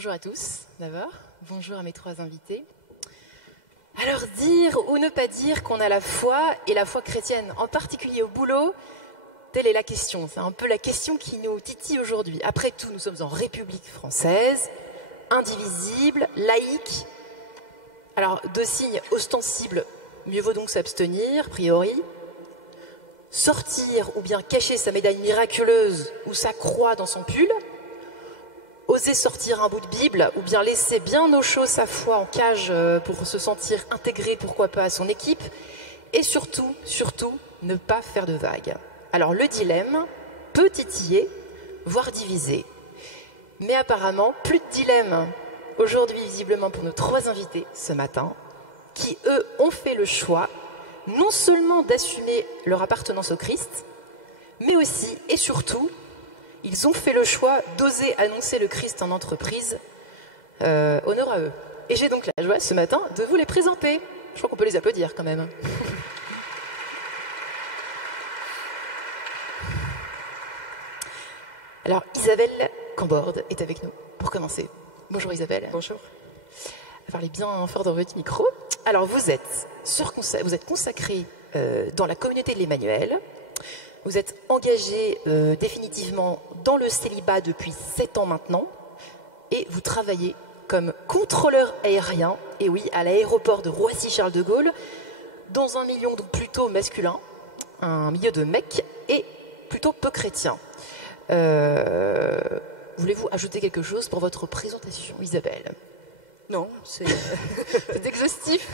Bonjour à tous, d'abord. Bonjour à mes trois invités. Alors, dire ou ne pas dire qu'on a la foi et la foi chrétienne, en particulier au boulot, telle est la question. C'est un peu la question qui nous titille aujourd'hui. Après tout, nous sommes en République française, indivisible, laïque. Alors, deux signes ostensibles, mieux vaut donc s'abstenir, a priori. Sortir ou bien cacher sa médaille miraculeuse ou sa croix dans son pull. Oser sortir un bout de Bible ou bien laisser bien au chaud sa foi en cage pour se sentir intégré, pourquoi pas, à son équipe. Et surtout, ne pas faire de vagues. Alors le dilemme peut titiller, voire diviser. Mais apparemment, plus de dilemme aujourd'hui visiblement pour nos trois invités ce matin, qui eux ont fait le choix non seulement d'assumer leur appartenance au Christ, mais aussi et surtout, ils ont fait le choix d'oser annoncer le Christ en entreprise. Honneur à eux. Et j'ai donc la joie ce matin de vous les présenter. Je crois qu'on peut les applaudir quand même. Alors Isabelle Camborde est avec nous pour commencer. Bonjour Isabelle. Bonjour. Parlez bien fort dans votre micro. Alors vous êtes consacrée dans la communauté de l'Emmanuel. Vous êtes engagé définitivement dans le célibat depuis 7 ans maintenant et vous travaillez comme contrôleur aérien, et oui, à l'aéroport de Roissy-Charles de Gaulle, dans un milieu donc plutôt masculin, un milieu de mecs et plutôt peu chrétien. Voulez-vous ajouter quelque chose pour votre présentation, Isabelle ? Non, c'est exhaustif.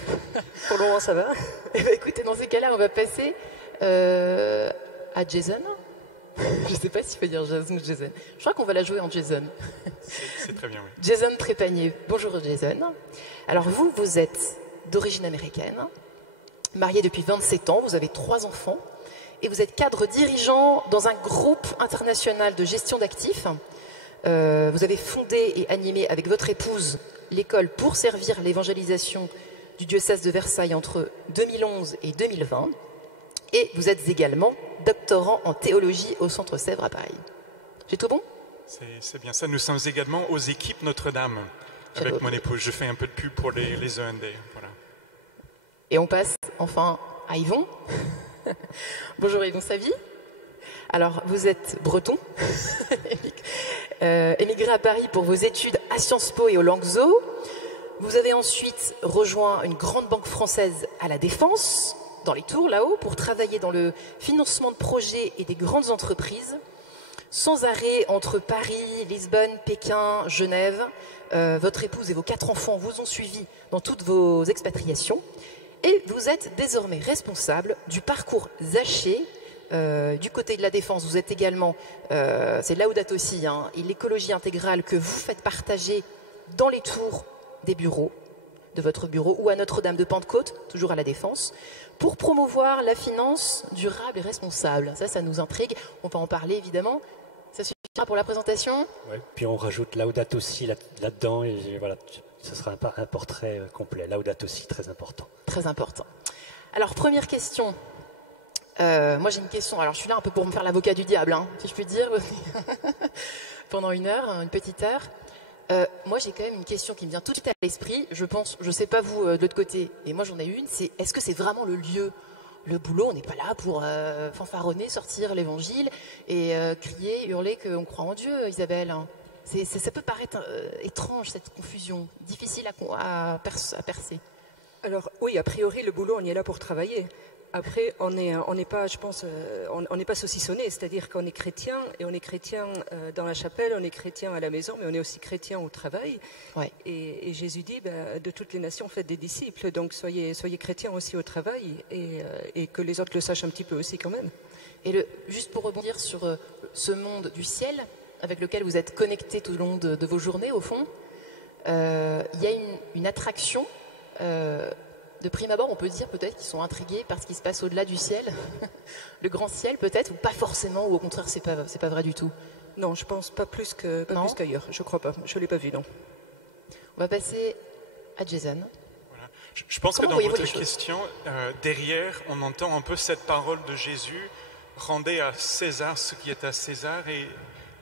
Pour le moment, ça va. Eh bien, écoutez, dans ces cas-là, on va passer à Jason. Je ne sais pas s'il faut dire Jason ou Jason. Je crois qu'on va la jouer en Jason. C'est très bien, oui. Jason Trépanier. Bonjour Jason. Alors vous êtes d'origine américaine, marié depuis 27 ans, vous avez 3 enfants et vous êtes cadre dirigeant dans un groupe international de gestion d'actifs. Vous avez fondé et animé avec votre épouse l'école pour servir l'évangélisation du diocèse de Versailles entre 2011 et 2020. Et vous êtes également doctorant en théologie au Centre Sèvres à Paris. J'ai tout bon ? C'est bien ça. Nous sommes également aux équipes Notre-Dame avec mon épouse. Je fais un peu de pub pour les END. Voilà. Et on passe enfin à Yvon. Bonjour Yvon Savy. Alors vous êtes breton, émigré à Paris pour vos études à Sciences Po et au Langso. Vous avez ensuite rejoint une grande banque française à la Défense, dans les tours là-haut, pour travailler dans le financement de projets et des grandes entreprises, sans arrêt entre Paris, Lisbonne, Pékin, Genève. Votre épouse et vos 4 enfants vous ont suivi dans toutes vos expatriations et vous êtes désormais responsable du parcours Zaché du côté de la Défense. Vous êtes également, c'est Laudato Si, et l'écologie intégrale que vous faites partager dans les tours des bureaux, de votre bureau, ou à Notre-Dame de Pentecôte, toujours à la Défense, pour promouvoir la finance durable et responsable. Ça nous intrigue. On va en parler, évidemment. Ça suffira pour la présentation ? Oui, puis on rajoute Laudato Si là-dedans, et voilà, ce sera un portrait complet. Laudato Si, très important. Très important. Alors, première question. Moi, j'ai une question. Alors, je suis là un peu pour me faire l'avocat du diable, si je puis dire, pendant une petite heure. Moi, j'ai quand même une question qui me vient tout de suite à l'esprit. Je sais pas vous de l'autre côté, et moi j'en ai une, c'est est-ce que c'est vraiment le lieu, le boulot? On n'est pas là pour fanfaronner, sortir l'évangile et crier, hurler qu'on croit en Dieu, Isabelle. Ça peut paraître étrange, cette confusion, difficile à percer. Alors oui, a priori, le boulot, on y est là pour travailler. Après, on n'est pas, je pense, on n'est pas saucissonné, c'est-à-dire qu'on est chrétien, et on est chrétien dans la chapelle, on est chrétien à la maison, mais on est aussi chrétien au travail. Ouais. Et Jésus dit, de toutes les nations, faites des disciples, donc soyez chrétiens aussi au travail, et que les autres le sachent un petit peu aussi quand même. Et juste pour rebondir sur ce monde du ciel, avec lequel vous êtes connectés tout au long de vos journées, au fond, il y a une attraction. De prime abord, on peut dire peut-être qu'ils sont intrigués par ce qui se passe au-delà du ciel, le grand ciel peut-être, ou pas forcément, ou au contraire, c'est pas vrai du tout. Non, je pense pas plus qu'ailleurs, je crois pas, je l'ai pas vu, non. On va passer à Jason. Voilà. Je pense que dans votre question, derrière, on entend un peu cette parole de Jésus, rendez à César ce qui est à César et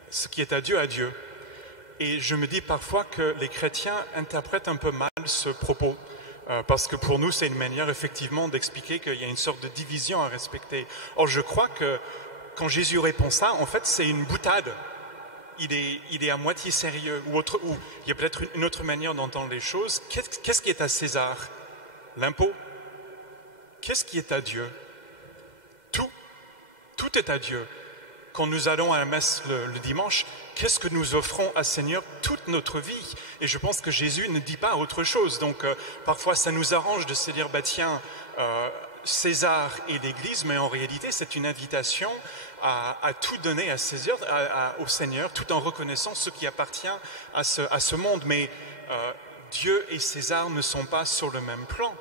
ce qui est à Dieu à Dieu. Et je me dis parfois que les chrétiens interprètent un peu mal ce propos. Parce que pour nous, c'est une manière effectivement d'expliquer qu'il y a une sorte de division à respecter. Or, je crois que quand Jésus répond ça, en fait, c'est une boutade. Il est à moitié sérieux. Ou il y a peut-être une autre manière d'entendre les choses. Qu'est-ce qui est à César? L'impôt. Qu'est-ce qui est à Dieu? Tout. Tout est à Dieu. Quand nous allons à la messe le dimanche, qu'est-ce que nous offrons à Seigneur toute notre vie? Et je pense que Jésus ne dit pas autre chose. Donc parfois ça nous arrange de se dire, tiens, César et l'Église, mais en réalité c'est une invitation à tout donner à César, au Seigneur, tout en reconnaissant ce qui appartient à ce monde. Mais Dieu et César ne sont pas sur le même plan.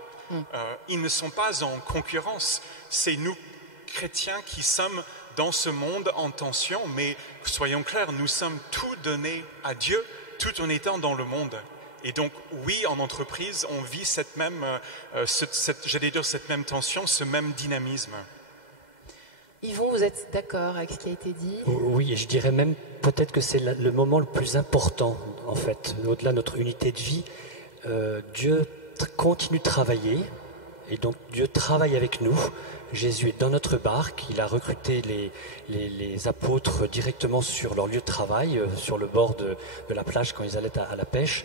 Ils ne sont pas en concurrence. C'est nous, chrétiens, qui sommes dans ce monde en tension, mais soyons clairs, nous sommes tout donnés à Dieu, tout en étant dans le monde. Et donc, oui, en entreprise, on vit cette même tension, ce même dynamisme. Yvon, vous êtes d'accord avec ce qui a été dit? Oui, et je dirais même peut-être que c'est le moment le plus important, en fait. Au-delà de notre unité de vie, Dieu continue de travailler, et donc Dieu travaille avec nous. Jésus est dans notre barque, il a recruté les apôtres directement sur leur lieu de travail, sur le bord de la plage quand ils allaient à la pêche.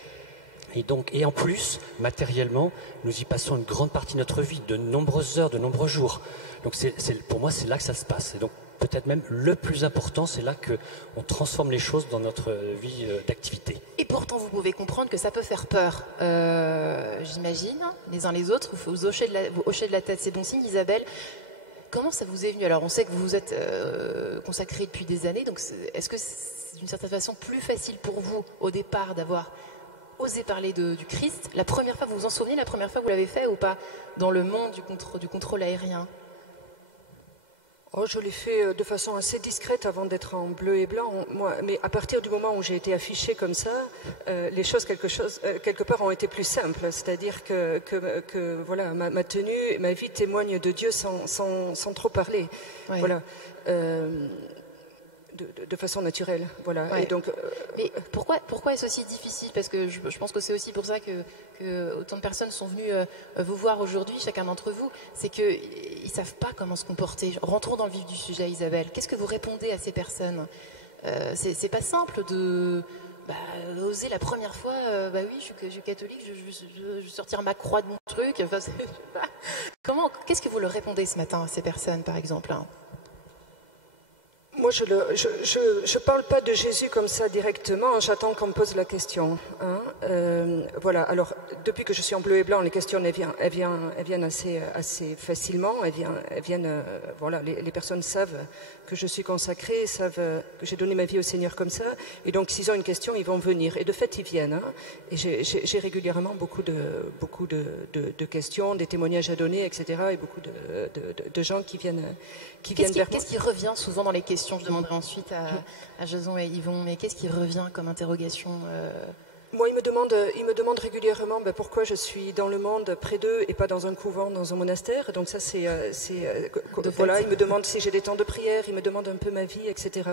Et en plus, matériellement, nous y passons une grande partie de notre vie, de nombreuses heures, de nombreux jours. Donc pour moi, c'est là que ça se passe. Et donc peut-être même le plus important, c'est là qu'on transforme les choses dans notre vie d'activité. Et pourtant, vous pouvez comprendre que ça peut faire peur. J'imagine, les uns les autres, vous hochez de la tête, c'est bon signe. Isabelle, comment ça vous est venu? Alors, on sait que vous vous êtes consacré depuis des années, donc est-ce que c'est d'une certaine façon plus facile pour vous, au départ, d'avoir osé parler du Christ? La première fois, vous vous en souvenez, la première fois que vous l'avez fait ou pas, dans le monde du contrôle aérien? Je l'ai fait de façon assez discrète avant d'être en bleu et blanc. Mais à partir du moment où j'ai été affichée comme ça, les choses quelque part ont été plus simples. C'est-à-dire que voilà, ma tenue, ma vie témoigne de Dieu sans trop parler. Ouais. Voilà. De façon naturelle, voilà. Ouais. Et donc, mais pourquoi est-ce aussi difficile? Parce que je pense que c'est aussi pour ça que autant de personnes sont venues vous voir aujourd'hui, chacun d'entre vous, c'est qu'ils ne savent pas comment se comporter. Rentrons dans le vif du sujet, Isabelle. Qu'est-ce que vous répondez à ces personnes? C'est pas simple de oser la première fois, oui, je suis catholique, je vais sortir ma croix de mon truc. Enfin, qu'est-ce que vous leur répondez ce matin à ces personnes, par exemple, hein? Moi, je parle pas de Jésus comme ça directement, j'attends qu'on me pose la question. Hein. Voilà, alors, depuis que je suis en bleu et blanc, les questions, elles viennent assez facilement, elles viennent voilà, les personnes savent que je suis consacrée, savent que j'ai donné ma vie au Seigneur comme ça, et donc s'ils ont une question, ils vont venir. Et de fait, ils viennent. Hein. Et j'ai régulièrement beaucoup de questions, des témoignages à donner, etc., et beaucoup de gens qui viennent vers moi. Qu'est-ce qui revient souvent dans les questions? Je demanderai ensuite à Jason et Yvon, mais qu'est-ce qui revient comme interrogation? Moi, ils me demandent régulièrement pourquoi je suis dans le monde près d'eux et pas dans un couvent, dans un monastère. Donc ça, voilà, ils me demandent si j'ai des temps de prière, ils me demandent un peu ma vie, etc.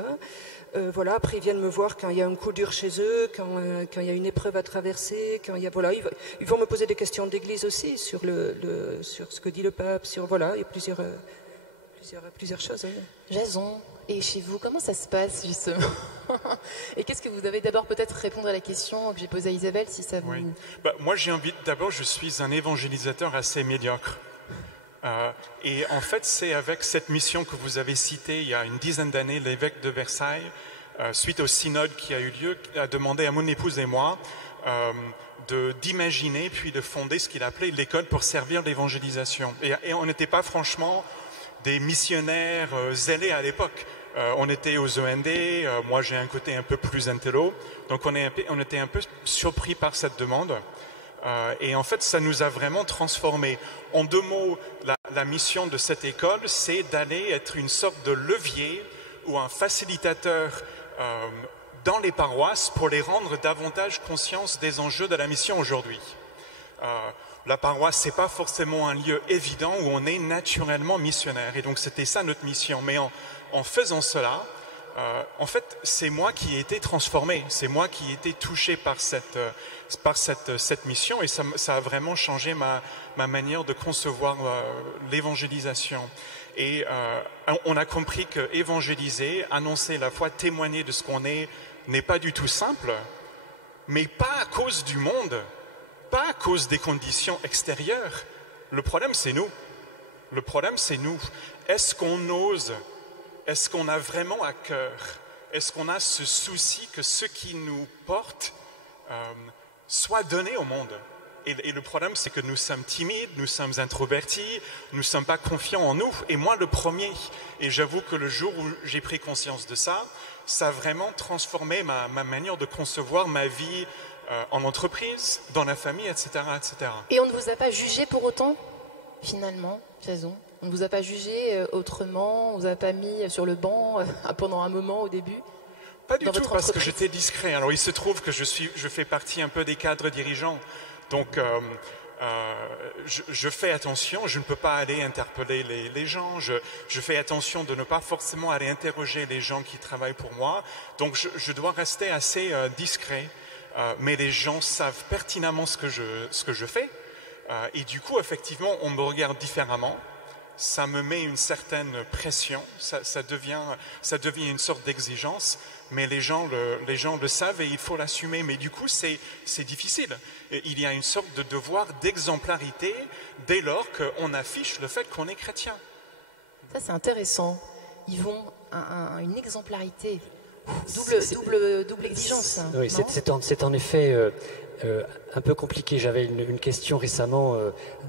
Voilà, après ils viennent me voir quand il y a un coup dur chez eux, quand il y a une épreuve à traverser, voilà, ils vont me poser des questions d'église aussi sur ce que dit le pape, voilà, il y a plusieurs choses. Oui. Jason, et chez vous, comment ça se passe justement? Et qu'est-ce que vous avez d'abord peut-être répondre à la question que j'ai posée à Isabelle, si ça vous... Oui. Moi, d'abord, je suis un évangélisateur assez médiocre. Et en fait, c'est avec cette mission que vous avez citée il y a une dizaine d'années, l'évêque de Versailles, suite au synode qui a eu lieu, a demandé à mon épouse et moi d'imaginer puis de fonder ce qu'il appelait l'école pour servir l'évangélisation. Et on n'était pas franchement des missionnaires zélés à l'époque. On était aux OND, moi j'ai un côté un peu plus intello, donc on était un peu surpris par cette demande. Et en fait, ça nous a vraiment transformés. En deux mots, la mission de cette école, c'est d'aller être une sorte de levier ou un facilitateur dans les paroisses pour les rendre davantage conscients des enjeux de la mission aujourd'hui. La paroisse, c'est pas forcément un lieu évident où on est naturellement missionnaire. Et donc, c'était ça notre mission. Mais en faisant cela, en fait, c'est moi qui ai été transformé, c'est moi qui ai été touché par cette mission, et ça a vraiment changé ma manière de concevoir l'évangélisation. Et on a compris que évangéliser, annoncer la foi, témoigner de ce qu'on est, n'est pas du tout simple, mais pas à cause du monde, pas à cause des conditions extérieures. Le problème, c'est nous. Le problème, c'est nous. Est-ce qu'on ose? Est-ce qu'on a vraiment à cœur? Est-ce qu'on a ce souci que ce qui nous porte soit donné au monde? Et le problème, c'est que nous sommes timides, nous sommes introvertis, nous ne sommes pas confiants en nous. Et moi, le premier. Et j'avoue que le jour où j'ai pris conscience de ça, ça a vraiment transformé ma manière de concevoir ma vie en entreprise, dans la famille, etc., etc. Et on ne vous a pas jugé pour autant, finalement, Jason? On ne vous a pas jugé autrement? On ne vous a pas mis sur le banc pendant un moment au début? Pas du tout, parce que j'étais discret. Alors, il se trouve que je fais partie un peu des cadres dirigeants. Donc, je fais attention, je ne peux pas aller interpeller les gens, je fais attention de ne pas forcément aller interroger les gens qui travaillent pour moi. Donc, je dois rester assez discret. Mais les gens savent pertinemment ce que je fais. Et du coup, effectivement, on me regarde différemment. Ça me met une certaine pression, ça devient une sorte d'exigence, mais les gens le savent et il faut l'assumer. Mais du coup, c'est difficile. Et il y a une sorte de devoir d'exemplarité dès lors qu'on affiche le fait qu'on est chrétien. Ça, c'est intéressant. Ils vont une exemplarité, double exigence. Oui, c'est en effet un peu compliqué. J'avais une question récemment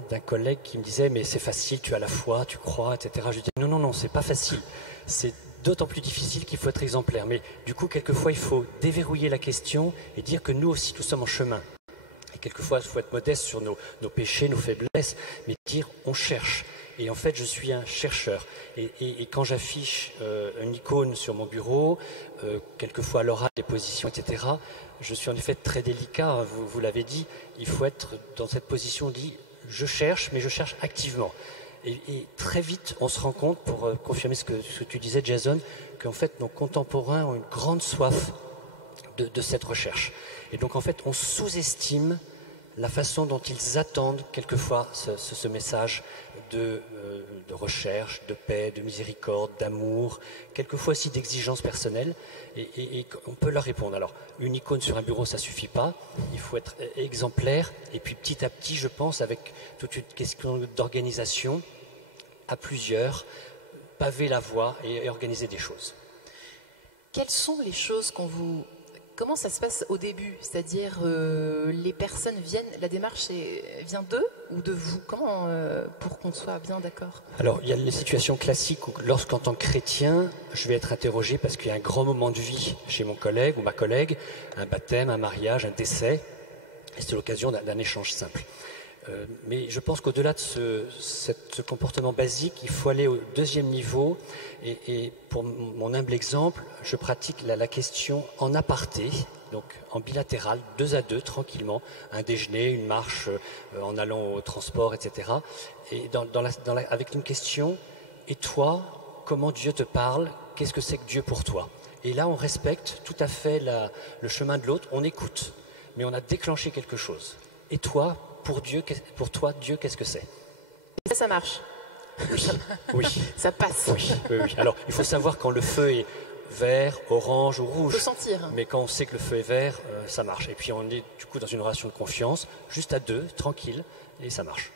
d'un collègue qui me disait « mais c'est facile, tu as la foi, tu crois, etc. » Je lui dis « non, c'est pas facile. C'est d'autant plus difficile qu'il faut être exemplaire. Mais du coup, quelquefois, il faut déverrouiller la question et dire que nous aussi, nous sommes en chemin. Et quelquefois, il faut être modeste sur nos péchés, nos faiblesses, mais dire on cherche. Et en fait, je suis un chercheur. Et quand j'affiche une icône sur mon bureau, quelquefois à l'oral, des positions, etc., je suis en effet très délicat. Vous l'avez dit, il faut être dans cette position dit je cherche, mais je cherche activement. Et très vite, on se rend compte, pour confirmer ce que tu disais, Jason, qu'en fait, nos contemporains ont une grande soif de cette recherche. Et donc, en fait, on sous-estime la façon dont ils attendent quelquefois ce message de recherche, de paix, de miséricorde, d'amour, quelquefois aussi d'exigence personnelle, et on peut leur répondre. Alors, une icône sur un bureau, ça ne suffit pas, il faut être exemplaire, et puis petit à petit, je pense, avec toute une question d'organisation, à plusieurs, paver la voie et organiser des choses. Quelles sont les choses Comment ça se passe au début? C'est-à-dire, les personnes viennent, la démarche vient d'eux ou de vous? Comment, pour qu'on soit bien d'accord? Alors, il y a les situations classiques où, lorsqu'en tant que chrétien, je vais être interrogé parce qu'il y a un grand moment de vie chez mon collègue ou ma collègue, un baptême, un mariage, un décès, et c'est l'occasion d'un échange simple. Mais je pense qu'au-delà de ce comportement basique, il faut aller au deuxième niveau. Et pour mon humble exemple, je pratique la question en aparté, donc en bilatéral, 2 à 2, tranquillement, un déjeuner, une marche en allant au transport, etc. Et avec une question, et toi, comment Dieu te parle? Qu'est-ce que c'est que Dieu pour toi? Et là, on respecte tout à fait le chemin de l'autre, on écoute, mais on a déclenché quelque chose. Et toi, pour toi, Dieu, qu'est-ce que c'est? Et ça marche. Oui. Ça passe. Oui. Alors, il faut savoir quand le feu est vert, orange ou rouge. Il faut sentir. Mais quand on sait que le feu est vert, ça marche. Et puis on est du coup dans une relation de confiance, juste à 2, tranquille, et ça marche.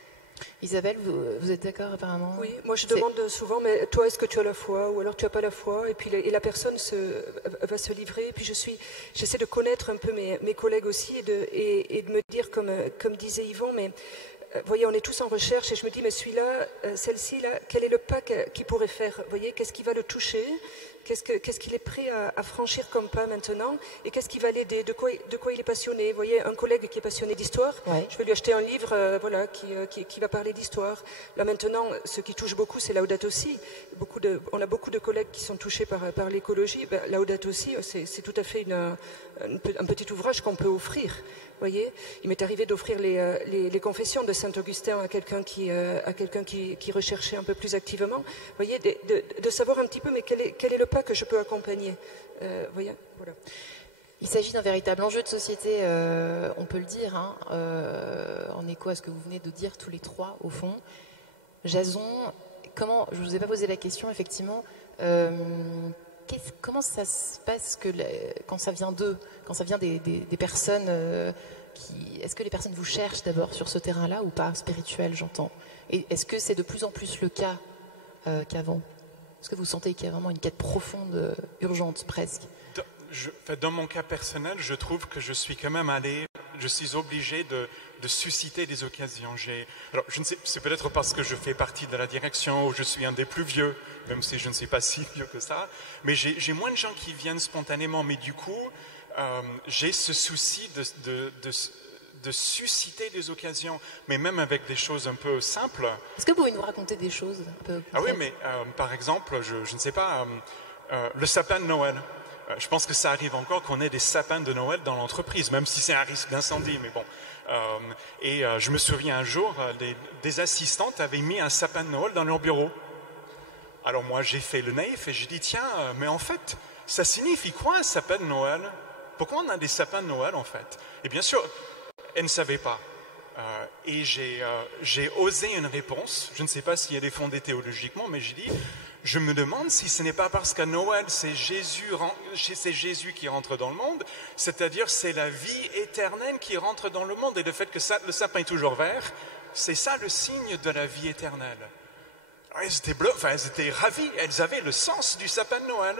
Isabelle, vous êtes d'accord apparemment? Oui, moi je demande souvent, mais toi est-ce que tu as la foi? Ou alors tu n'as pas la foi? Et puis la personne va se livrer. Et puis j'essaie de connaître un peu mes collègues aussi et de me dire, comme disait Yvon, mais voyez, on est tous en recherche et je me dis, mais celui-là, celle-ci, là, quel est le pas qu'il pourrait faire? Voyez, qu'est-ce qui va le toucher? Qu'est-ce qu'il est prêt à franchir comme pas maintenant? Et qu'est-ce qui va l'aider? De quoi il est passionné? Vous voyez, un collègue qui est passionné d'histoire, ouais. Je vais lui acheter un livre qui va parler d'histoire. Là maintenant, ce qui touche beaucoup, c'est Laudato Si. On a beaucoup de collègues qui sont touchés par l'écologie. Laudato Si, c'est tout à fait un petit ouvrage qu'on peut offrir. voyez. Il m'est arrivé d'offrir les confessions de Saint-Augustin à quelqu'un qui recherchait un peu plus activement. Vous voyez, de savoir un petit peu, mais quel est le pas que je peux accompagner. Voyez, voilà. Il s'agit d'un véritable enjeu de société, on peut le dire, hein, en écho à ce que vous venez de dire tous les trois, au fond. Jason, je ne vous ai pas posé la question, effectivement, comment ça se passe quand ça vient d'eux, quand ça vient des personnes est-ce que les personnes vous cherchent d'abord sur ce terrain-là ou pas, spirituel, j'entends? Et est-ce que c'est de plus en plus le cas qu'avant? Est-ce que vous sentez qu'il y a vraiment une quête profonde, urgente, presque? Dans mon cas personnel, je trouve que je suis quand même je suis obligé de susciter des occasions. Alors, je ne sais, c'est peut-être parce que je fais partie de la direction ou je suis un des plus vieux, même si je ne suis pas si vieux que ça, mais j'ai moins de gens qui viennent spontanément, mais du coup, j'ai ce souci de susciter des occasions, mais même avec des choses un peu simples. Est-ce que vous pouvez nous raconter des choses un peu Ah oui, mais par exemple, je ne sais pas, le sapin de Noël. Je pense que ça arrive encore qu'on ait des sapins de Noël dans l'entreprise, même si c'est un risque d'incendie, mais bon. Je me souviens un jour, des assistantes avaient mis un sapin de Noël dans leur bureau. Alors moi, j'ai fait le naïf et j'ai dit, tiens, mais en fait, ça signifie quoi un sapin de Noël? Pourquoi on a des sapins de Noël, en fait? Et bien sûr, elles ne savaient pas. Et j'ai osé une réponse. Je ne sais pas si elle est fondée théologiquement, mais j'ai dit, je me demande si ce n'est pas parce qu'à Noël, c'est Jésus qui rentre dans le monde, c'est-à-dire c'est la vie éternelle qui rentre dans le monde. Et le fait que le sapin est toujours vert, c'est ça le signe de la vie éternelle. Alors, elles étaient ravies, elles avaient le sens du sapin de Noël.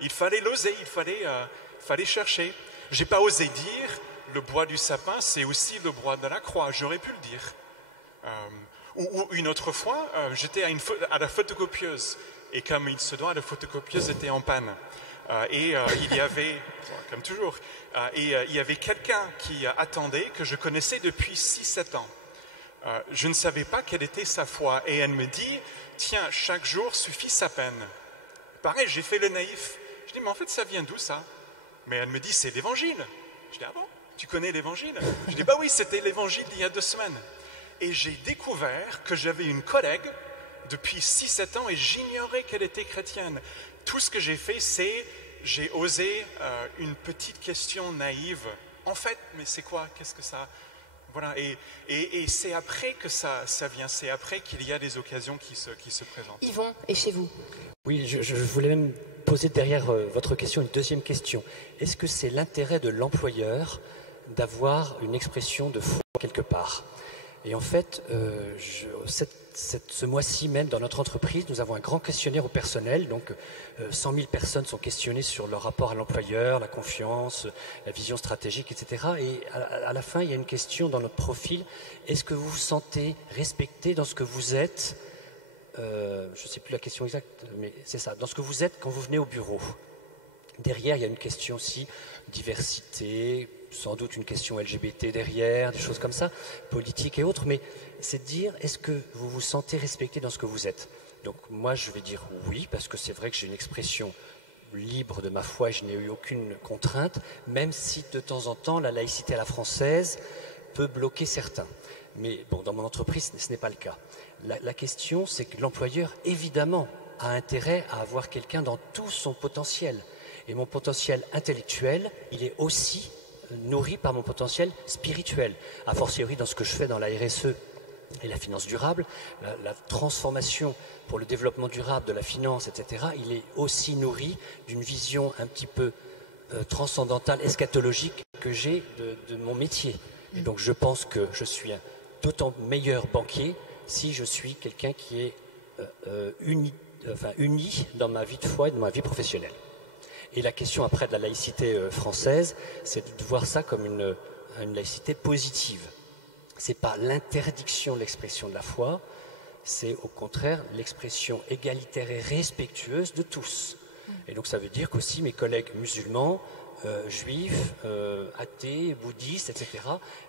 Il fallait l'oser, il fallait chercher. Je n'ai pas osé dire, le bois du sapin, c'est aussi le bois de la croix. J'aurais pu le dire. Ou une autre fois, j'étais à la photocopieuse. Et comme il se doit, la photocopieuse était en panne. Il y avait, comme toujours, il y avait quelqu'un qui attendait, que je connaissais depuis 6-7 ans. Je ne savais pas quelle était sa foi. Et elle me dit, tiens, chaque jour suffit sa peine. Pareil, j'ai fait le naïf. Je dis, mais en fait, ça vient d'où ça? Mais elle me dit, c'est l'évangile. Je dis, ah bon, tu connais l'évangile? Je dis, bah oui, c'était l'évangile d'il y a 2 semaines. Et j'ai découvert que j'avais une collègue depuis 6-7 ans et j'ignorais qu'elle était chrétienne. Tout ce que j'ai fait, c'est j'ai osé une petite question naïve. En fait, mais c'est quoi? Qu'est-ce que ça? Voilà. Et c'est après que ça vient. C'est après qu'il y a des occasions qui se présentent. Yvon, et chez vous? Oui, je voulais même poser derrière votre question une deuxième question. Est-ce que c'est l'intérêt de l'employeur d'avoir une expression de foi quelque part? Et en fait, ce mois-ci même, dans notre entreprise, nous avons un grand questionnaire au personnel. Donc, 100 000 personnes sont questionnées sur leur rapport à l'employeur, la confiance, la vision stratégique, etc. Et à la fin, il y a une question dans notre profil. Est-ce que vous vous sentez respecté dans ce que vous êtes? Je ne sais plus la question exacte, mais c'est ça. Dans ce que vous êtes quand vous venez au bureau. Derrière, il y a une question aussi diversité, sans doute une question LGBT derrière, des choses comme ça, politique et autres, mais c'est de dire, est-ce que vous vous sentez respecté dans ce que vous êtes? Donc moi, je vais dire oui, parce que c'est vrai que j'ai une expression libre de ma foi et je n'ai eu aucune contrainte, même si de temps en temps, la laïcité à la française peut bloquer certains. Mais bon, dans mon entreprise, ce n'est pas le cas. La question, c'est que l'employeur, évidemment, a intérêt à avoir quelqu'un dans tout son potentiel. Et mon potentiel intellectuel, il est aussi nourri par mon potentiel spirituel. A fortiori dans ce que je fais dans la RSE et la finance durable, la transformation pour le développement durable de la finance, etc., il est aussi nourri d'une vision un petit peu transcendantale, eschatologique que j'ai de mon métier. Et donc je pense que je suis un d'autant meilleur banquier si je suis quelqu'un qui est uni dans ma vie de foi et dans ma vie professionnelle. Et la question après de la laïcité française, c'est de voir ça comme une laïcité positive. Ce n'est pas l'interdiction de l'expression de la foi, c'est au contraire l'expression égalitaire et respectueuse de tous. Et donc ça veut dire qu'aussi mes collègues musulmans, juifs, athées, bouddhistes, etc.,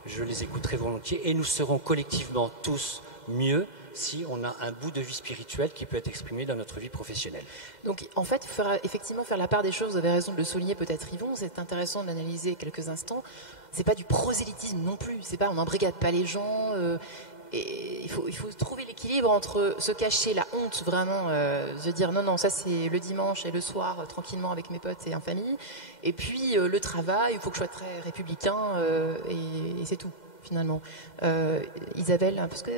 je les écouterai volontiers et nous serons collectivement tous mieux si on a un bout de vie spirituelle qui peut être exprimé dans notre vie professionnelle. Donc en fait, effectivement faire la part des choses, vous avez raison de le souligner peut-être Yvon, c'est intéressant d'analyser quelques instants. C'est pas du prosélytisme non plus, c'est pas on n'embrigade pas les gens. Et il faut trouver l'équilibre entre se cacher la honte vraiment, de dire non, ça c'est le dimanche et le soir, tranquillement avec mes potes et en famille, et puis le travail, il faut que je sois très républicain, et c'est tout finalement. Isabelle, parce que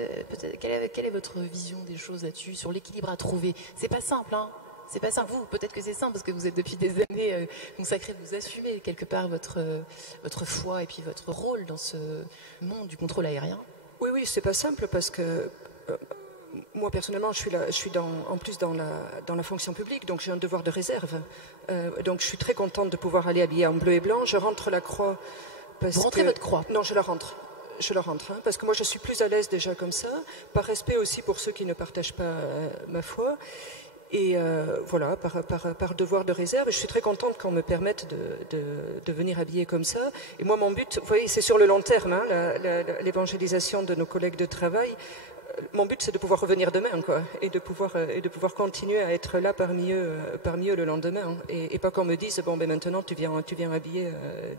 quelle est votre vision des choses là-dessus, sur l'équilibre à trouver? C'est pas simple, hein. C'est pas simple. Vous, peut-être que c'est simple parce que vous êtes depuis des années consacrés, vous assumez quelque part votre foi et puis votre rôle dans ce monde du contrôle aérien. Oui, c'est pas simple parce que moi personnellement, je suis en plus dans la fonction publique, donc j'ai un devoir de réserve. Donc je suis très contente de pouvoir aller habillée en bleu et blanc. Je rentre la croix. Vous rentrez votre croix? Non, je la rentre. Hein, parce que moi je suis plus à l'aise déjà comme ça, par respect aussi pour ceux qui ne partagent pas ma foi. Et voilà, par devoir de réserve, je suis très contente qu'on me permette de venir habiller comme ça. Et moi, mon but, vous voyez, c'est sur le long terme, hein, l'évangélisation de nos collègues de travail. Mon but, c'est de pouvoir revenir demain, quoi, et de pouvoir continuer à être là parmi eux le lendemain, hein, et pas qu'on me dise bon, ben maintenant tu viens habiller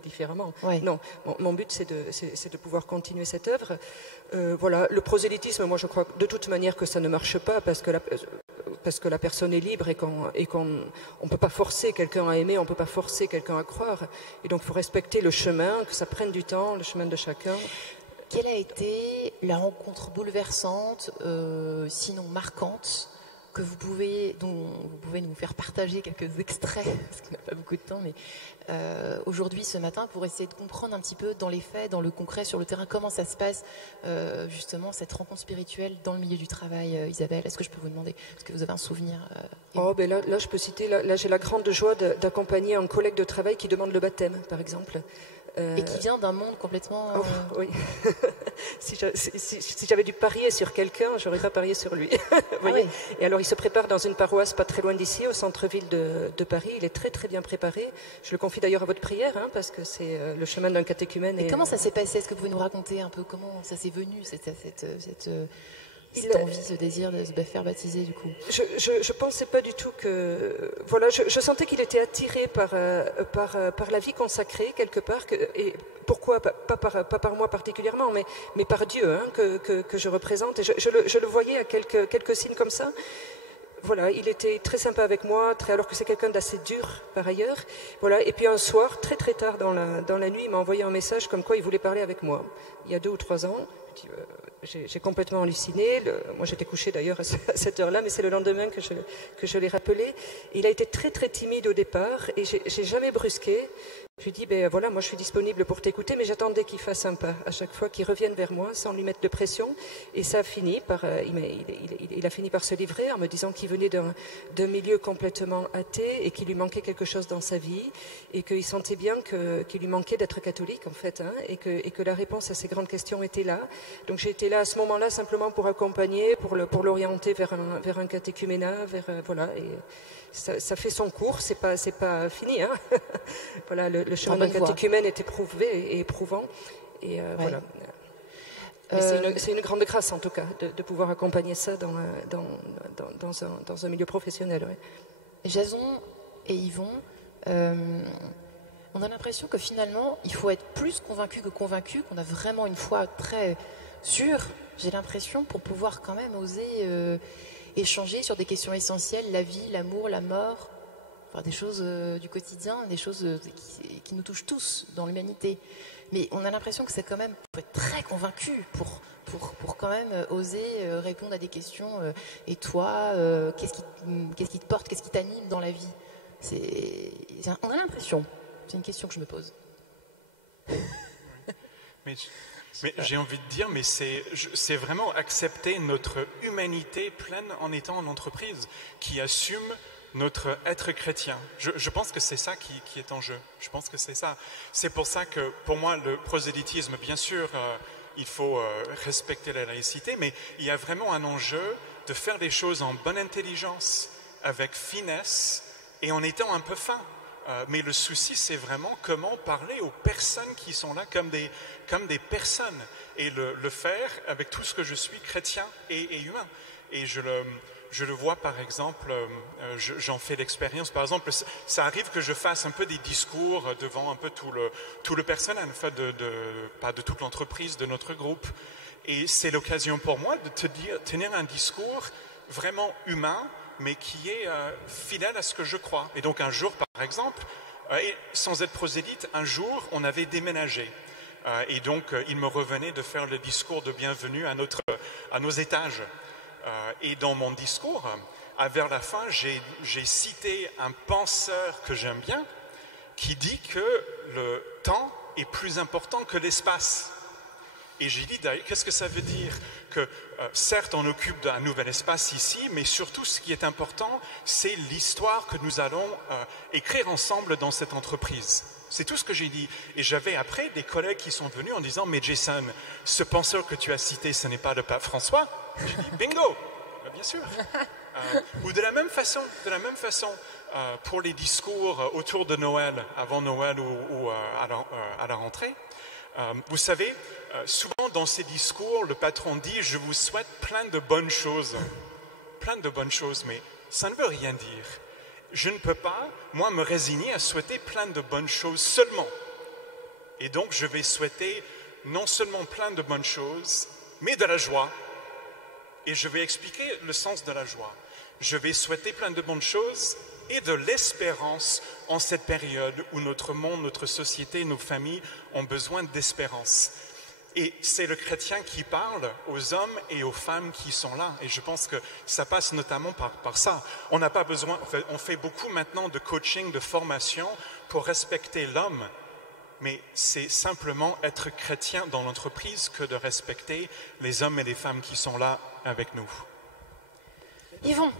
différemment. Oui. Non, mon but, c'est de pouvoir continuer cette œuvre. Voilà, le prosélytisme, moi, je crois de toute manière que ça ne marche pas parce que la personne est libre et qu'on ne peut pas forcer quelqu'un à aimer, on ne peut pas forcer quelqu'un à croire. Et donc, il faut respecter le chemin, que ça prenne du temps, le chemin de chacun. Quelle a été la rencontre bouleversante, sinon marquante, dont vous pouvez nous faire partager quelques extraits, parce qu'on n'a pas beaucoup de temps, mais aujourd'hui, ce matin, pour essayer de comprendre un petit peu dans les faits, dans le concret, sur le terrain, comment ça se passe, justement, cette rencontre spirituelle dans le milieu du travail. Isabelle, est-ce que je peux vous demander, est-ce que vous avez un souvenir ben là, je peux citer, là j'ai la grande joie d'accompagner un collègue de travail qui demande le baptême, par exemple. Et qui vient d'un monde complètement... oui. Si j'avais dû parier sur quelqu'un, j'aurais pas parié sur lui. Oui. Et alors, il se prépare dans une paroisse pas très loin d'ici, au centre-ville de Paris. Il est très très bien préparé. Je le confie d'ailleurs à votre prière, hein, parce que c'est le chemin d'un catéchumène. Et comment ça s'est passé? Est-ce que vous pouvez nous raconter un peu comment ça s'est venu, cette envie, ce désir de se faire baptiser, du coup? Je pensais pas du tout que... Voilà, je sentais qu'il était attiré par la vie consacrée, quelque part. Et pourquoi? Pas par moi particulièrement, mais par Dieu, hein, que je représente. Et je le voyais à quelques signes comme ça. Voilà, il était très sympa avec moi, alors que c'est quelqu'un d'assez dur par ailleurs. Voilà, et puis un soir, très très tard dans la nuit, il m'a envoyé un message comme quoi il voulait parler avec moi. Il y a 2 ou 3 ans. J'ai complètement halluciné. Moi, j'étais couchée d'ailleurs à cette heure-là, mais c'est le lendemain que je l'ai rappelé. Il a été très très timide au départ et j'ai jamais brusqué. Je lui ai dit, ben voilà, moi je suis disponible pour t'écouter, mais j'attendais qu'il fasse un pas à chaque fois, qu'il revienne vers moi sans lui mettre de pression. Et ça a fini par, il a fini par se livrer en me disant qu'il venait d'un milieu complètement athée et qu'il lui manquait quelque chose dans sa vie et qu'il sentait bien qu'il lui manquait d'être catholique en fait, hein, et que la réponse à ces grandes questions était là. Donc j'ai été là à ce moment-là simplement pour accompagner, pour l'orienter vers un catéchuménat, voilà. Et ça fait son cours, c'est pas fini, hein. Voilà, le chemin d'un catéchumène est éprouvé et éprouvant. Et voilà. Mais c'est une grande grâce, en tout cas, de pouvoir accompagner ça dans un milieu professionnel. Ouais. Jason et Yvon, on a l'impression que finalement, il faut être plus convaincu que convaincu, qu'on a vraiment une foi très sûre, j'ai l'impression, pour pouvoir quand même oser échanger sur des questions essentielles, la vie, l'amour, la mort, enfin, des choses du quotidien, des choses qui nous touchent tous dans l'humanité. Mais on a l'impression que c'est quand même pour être très convaincu, pour quand même oser répondre à des questions. Et toi, qu'est-ce qui te porte, qu'est-ce qui t'anime dans la vie? On a l'impression, c'est une question que je me pose. Mais j'ai envie de dire, mais c'est vraiment accepter notre humanité pleine en étant en entreprise, qui assume notre être chrétien. Je pense que c'est ça qui est en jeu. Je pense que c'est ça. C'est pour ça que, pour moi, le prosélytisme, bien sûr, il faut respecter la laïcité, mais il y a vraiment un enjeu de faire les choses en bonne intelligence, avec finesse et en étant un peu fin. Mais le souci, c'est vraiment comment parler aux personnes qui sont là comme des personnes et le faire avec tout ce que je suis, chrétien et humain. Et je le vois par exemple, j'en fais l'expérience. Par exemple, ça arrive que je fasse un peu des discours devant un peu tout le personnel, en fait, pas de toute l'entreprise, de notre groupe. Et c'est l'occasion pour moi de tenir un discours vraiment humain, mais qui est fidèle à ce que je crois. Et donc un jour, par exemple, et sans être prosélyte, un jour, on avait déménagé. Et donc, il me revenait de faire le discours de bienvenue à nos étages. Et dans mon discours, vers la fin, j'ai cité un penseur que j'aime bien, qui dit que le temps est plus important que l'espace. Et j'ai dit, qu'est-ce que ça veut dire? Que certes, on occupe d'un nouvel espace ici, mais surtout, ce qui est important, c'est l'histoire que nous allons écrire ensemble dans cette entreprise. C'est tout ce que j'ai dit. Et j'avais après des collègues qui sont venus en disant, mais Jason, ce penseur que tu as cité, ce n'est pas le pape François? J'ai dit, bingo, bien sûr. Ou de la même façon, pour les discours autour de Noël, avant Noël ou à la rentrée, vous savez, souvent dans ces discours, le patron dit « Je vous souhaite plein de bonnes choses ». Plein de bonnes choses, mais ça ne veut rien dire. Je ne peux pas, moi, me résigner à souhaiter plein de bonnes choses seulement. Et donc, je vais souhaiter non seulement plein de bonnes choses, mais de la joie. Et je vais expliquer le sens de la joie. Je vais souhaiter plein de bonnes choses et de l'espérance en cette période où notre monde, notre société, nos familles ont besoin d'espérance. Et c'est le chrétien qui parle aux hommes et aux femmes qui sont là. Et je pense que ça passe notamment par ça. On n'a pas besoin, on fait beaucoup maintenant de coaching, de formation pour respecter l'homme. Mais c'est simplement être chrétien dans l'entreprise que de respecter les hommes et les femmes qui sont là avec nous. Yvon.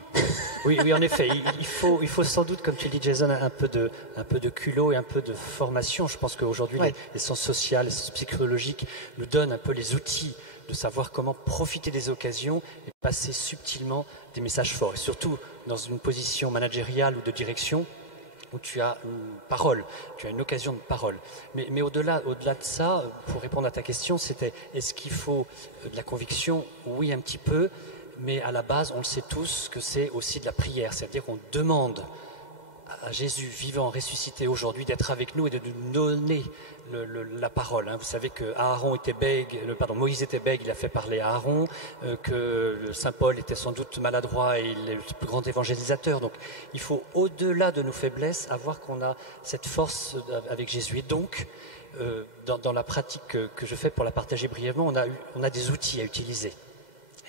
Oui, en effet, il faut sans doute, comme tu dis, Jason, un peu de culot et un peu de formation. Je pense qu'aujourd'hui, les sciences sociales, les sciences psychologiques nous donnent un peu les outils de savoir comment profiter des occasions et passer subtilement des messages forts. Et surtout, dans une position managériale ou de direction, où tu as une parole, tu as une occasion de parole. Mais au-delà de ça, pour répondre à ta question, c'était est-ce qu'il faut de la conviction? Oui, un petit peu. Mais à la base, on le sait tous que c'est aussi de la prière. C'est-à-dire qu'on demande à Jésus, vivant, ressuscité aujourd'hui, d'être avec nous et de nous donner la parole. Vous savez que Moïse était bègue, il a fait parler à Aaron, que Saint Paul était sans doute maladroit et il est le plus grand évangélisateur. Donc il faut, au-delà de nos faiblesses, avoir qu'on a cette force avec Jésus. Et donc, dans la pratique que je fais pour la partager brièvement, on a des outils à utiliser.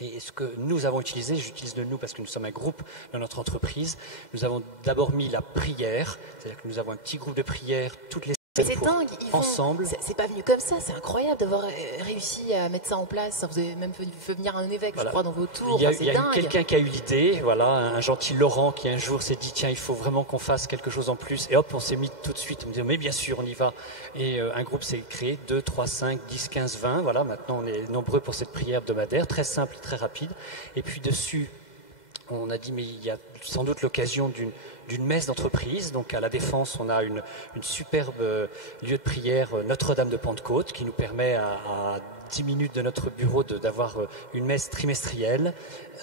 Et ce que nous avons utilisé, j'utilise le nous parce que nous sommes un groupe dans notre entreprise, nous avons d'abord mis la prière, c'est-à-dire que nous avons un petit groupe de prière toutes les Mais c'est dingue, Yvon. Ensemble. C'est pas venu comme ça, c'est incroyable d'avoir réussi à mettre ça en place. Vous avez même fait venir un évêque, je crois, dans vos tours. Il y a eu quelqu'un qui a eu l'idée, un gentil Laurent qui un jour s'est dit tiens, il faut vraiment qu'on fasse quelque chose en plus. Et hop, on s'est mis tout de suite, on me dit mais bien sûr, on y va. Et un groupe s'est créé, 2, 3, 5, 10, 15, 20. Voilà, maintenant on est nombreux pour cette prière hebdomadaire, très simple et très rapide. Et puis dessus, on a dit mais il y a sans doute l'occasion d'une messe d'entreprise. Donc à la Défense, on a une superbe lieu de prière Notre-Dame de Pentecôte qui nous permet à 10 minutes de notre bureau d'avoir une messe trimestrielle.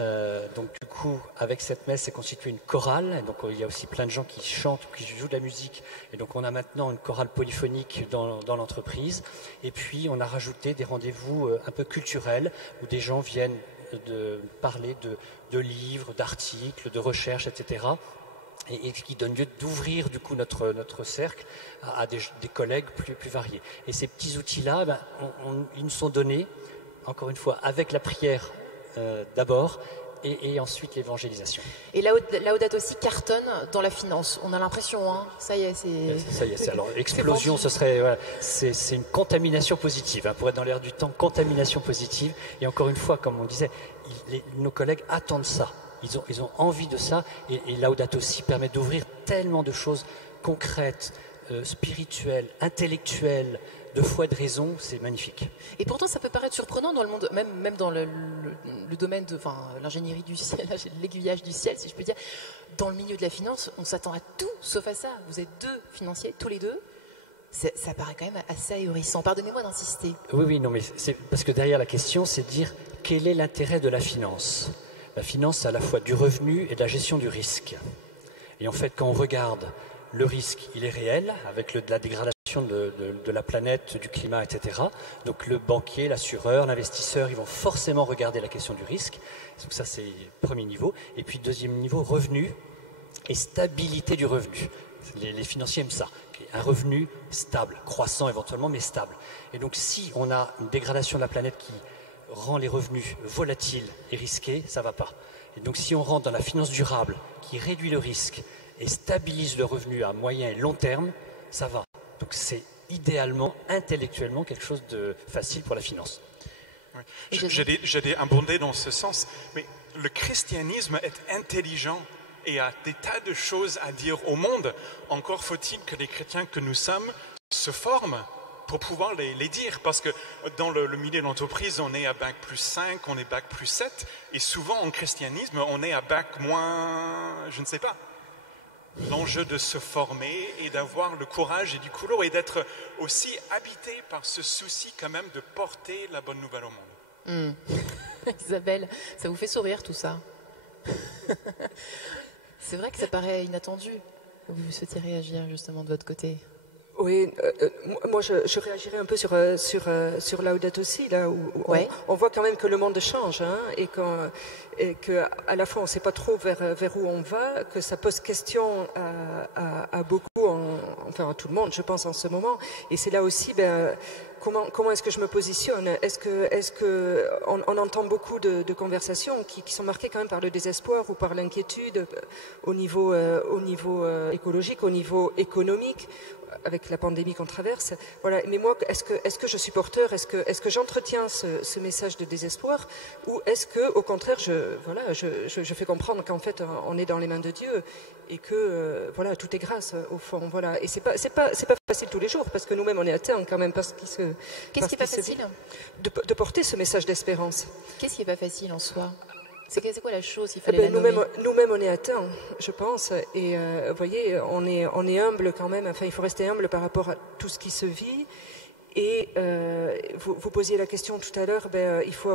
Donc du coup, avec cette messe, c'est constitué une chorale. Donc il y a aussi plein de gens qui chantent, qui jouent de la musique. Et donc on a maintenant une chorale polyphonique dans l'entreprise. Et puis on a rajouté des rendez-vous un peu culturels où des gens viennent de parler de livres, d'articles, de recherches, etc. Et qui donne lieu d'ouvrir du coup notre cercle à des collègues plus variés. Et ces petits outils-là, ils nous sont donnés, encore une fois, avec la prière d'abord, et ensuite l'évangélisation. Et Laudato aussi cartonne dans la finance. On a l'impression, ça y est, c'est... Ça y est, alors explosion, ce serait... Voilà, c'est une contamination positive, pour être dans l'air du temps, contamination positive. Et encore une fois, comme on disait, nos collègues attendent ça. Ils ont envie de ça, et Laudato aussi permet d'ouvrir tellement de choses concrètes, spirituelles, intellectuelles, de foi et de raison, c'est magnifique. Et pourtant, ça peut paraître surprenant dans le monde, même dans le domaine de l'ingénierie du ciel, l'aiguillage du ciel, si je peux dire, dans le milieu de la finance, on s'attend à tout sauf à ça. Vous êtes deux financiers, tous les deux. Ça paraît quand même assez ahurissant. Pardonnez-moi d'insister. Oui, non, mais c'est parce que derrière la question, c'est de dire quel est l'intérêt de la finance. La finance, c'est à la fois du revenu et de la gestion du risque. Et en fait, quand on regarde le risque, il est réel, avec la dégradation de la planète, du climat, etc. Donc le banquier, l'assureur, l'investisseur, ils vont forcément regarder la question du risque. Donc ça, c'est le premier niveau. Et puis, deuxième niveau, revenu et stabilité du revenu. Les financiers aiment ça. Un revenu stable, croissant éventuellement, mais stable. Et donc, si on a une dégradation de la planète qui rend les revenus volatiles et risqués, ça ne va pas. Et donc, si on rentre dans la finance durable, qui réduit le risque et stabilise le revenu à moyen et long terme, ça va. Donc, c'est idéalement, intellectuellement, quelque chose de facile pour la finance. Oui. J'ai abondé dans ce sens, mais le christianisme est intelligent et a des tas de choses à dire au monde. Encore faut-il que les chrétiens que nous sommes se forment pour pouvoir les dire. Parce que dans le milieu de l'entreprise, on est à bac plus 5, on est bac plus 7. Et souvent, en christianisme, on est à bac moins, je ne sais pas. L'enjeu de se former et d'avoir le courage et du culot et d'être aussi habité par ce souci quand même de porter la bonne nouvelle au monde. Isabelle, ça vous fait sourire tout ça? C'est vrai que ça paraît inattendu. Vous souhaitez réagir justement de votre côté? Oui, moi je réagirais un peu sur Laudato Si, là où on voit quand même que le monde change, hein, et qu'à la fois on ne sait pas trop vers où on va, que ça pose question à beaucoup, enfin à tout le monde, je pense, en ce moment. Et c'est là aussi, comment est-ce que je me positionne? Est-ce que on entend beaucoup de conversations qui sont marquées quand même par le désespoir ou par l'inquiétude au niveau écologique, au niveau économique, avec la pandémie qu'on traverse. Voilà. Mais moi, est-ce que je suis porteur? Est-ce que j'entretiens ce message de désespoir, ou est-ce que, au contraire, je fais comprendre qu'en fait, on est dans les mains de Dieu et que voilà, tout est grâce au fond. Voilà. Et c'est pas facile tous les jours, parce que nous-mêmes on est atteints quand même parce Qu'est-ce qui est pas facile? De porter ce message d'espérance. Qu'est-ce qui est pas facile en soi? C'est quoi la chose qu'il fallait la nommer? Nous-mêmes, on est atteints, je pense. Et vous voyez, on est humble quand même. Enfin, il faut rester humble par rapport à tout ce qui se vit. Et vous posiez la question tout à l'heure, il faut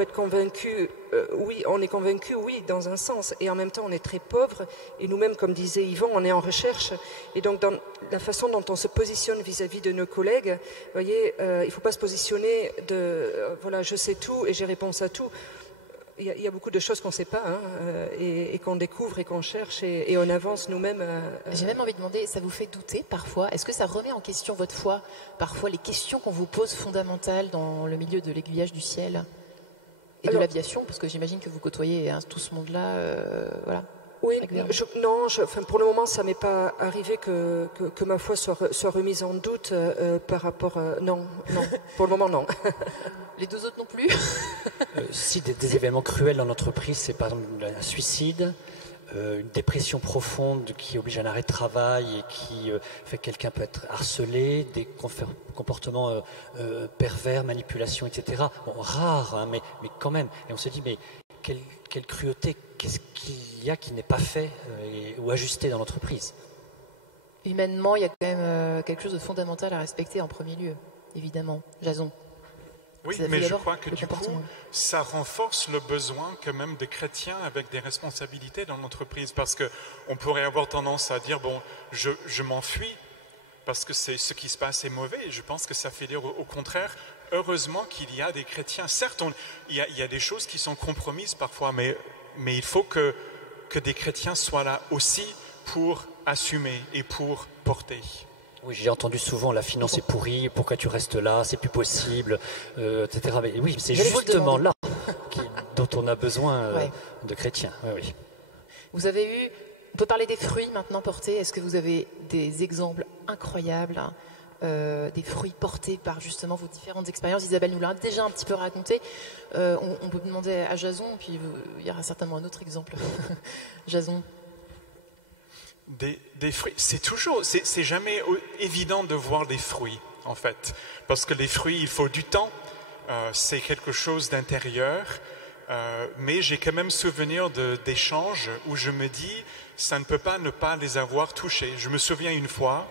être convaincu. Oui, on est convaincu, oui, dans un sens. Et en même temps, on est très pauvre. Et nous-mêmes, comme disait Yvon, on est en recherche. Et donc, dans la façon dont on se positionne vis-à-vis de nos collègues, vous voyez, il ne faut pas se positionner voilà, je sais tout et j'ai réponse à tout. Il y a beaucoup de choses qu'on ne sait pas, hein, et qu'on découvre et qu'on cherche et on avance nous-mêmes. J'ai même envie de demander, ça vous fait douter parfois? Est-ce que ça remet en question votre foi? Parfois, les questions qu'on vous pose fondamentales dans le milieu de l'aiguillage du ciel et de l'aviation, parce que j'imagine que vous côtoyez tout ce monde-là, voilà. Oui, pour le moment, ça ne m'est pas arrivé que ma foi soit remise en doute par rapport... non, pour le moment, non. Les deux autres non plus? Si des événements cruels dans l'entreprise, c'est par exemple un suicide, une dépression profonde qui oblige à un arrêt de travail et qui fait que quelqu'un peut être harcelé, des comportements pervers, manipulation, etc. Bon, rares, hein, mais quand même. Et on se dit, mais quelle cruauté, qu'est-ce qu'il y a qui n'est pas fait ou ajusté dans l'entreprise? Humainement, il y a quand même quelque chose de fondamental à respecter en premier lieu, évidemment. Jason. Oui, mais je crois que du coup, ça renforce le besoin que même des chrétiens avec des responsabilités dans l'entreprise, parce qu'on pourrait avoir tendance à dire, bon, je m'enfuis parce que ce qui se passe est mauvais, et je pense que ça fait dire au contraire, heureusement qu'il y a des chrétiens. Certes, il y a des choses qui sont compromises parfois, mais il faut que des chrétiens soient là aussi pour assumer et pour porter. Oui, j'ai entendu souvent la finance est pourrie, pourquoi tu restes là, c'est plus possible, etc. Mais oui, c'est justement là dont on a besoin de chrétiens. Oui. Vous avez eu, on peut parler des fruits maintenant portés. Est-ce que vous avez des exemples incroyables, des fruits portés par justement vos différentes expériences? Isabelle nous l'a déjà un petit peu raconté. On peut demander à Jason, puis il y aura certainement un autre exemple. Jason. Des fruits, c'est jamais évident de voir des fruits, en fait. Parce que les fruits, il faut du temps, c'est quelque chose d'intérieur. mais j'ai quand même souvenir d'échanges où je me dis, ça ne peut pas ne pas les avoir touchés. Je me souviens une fois,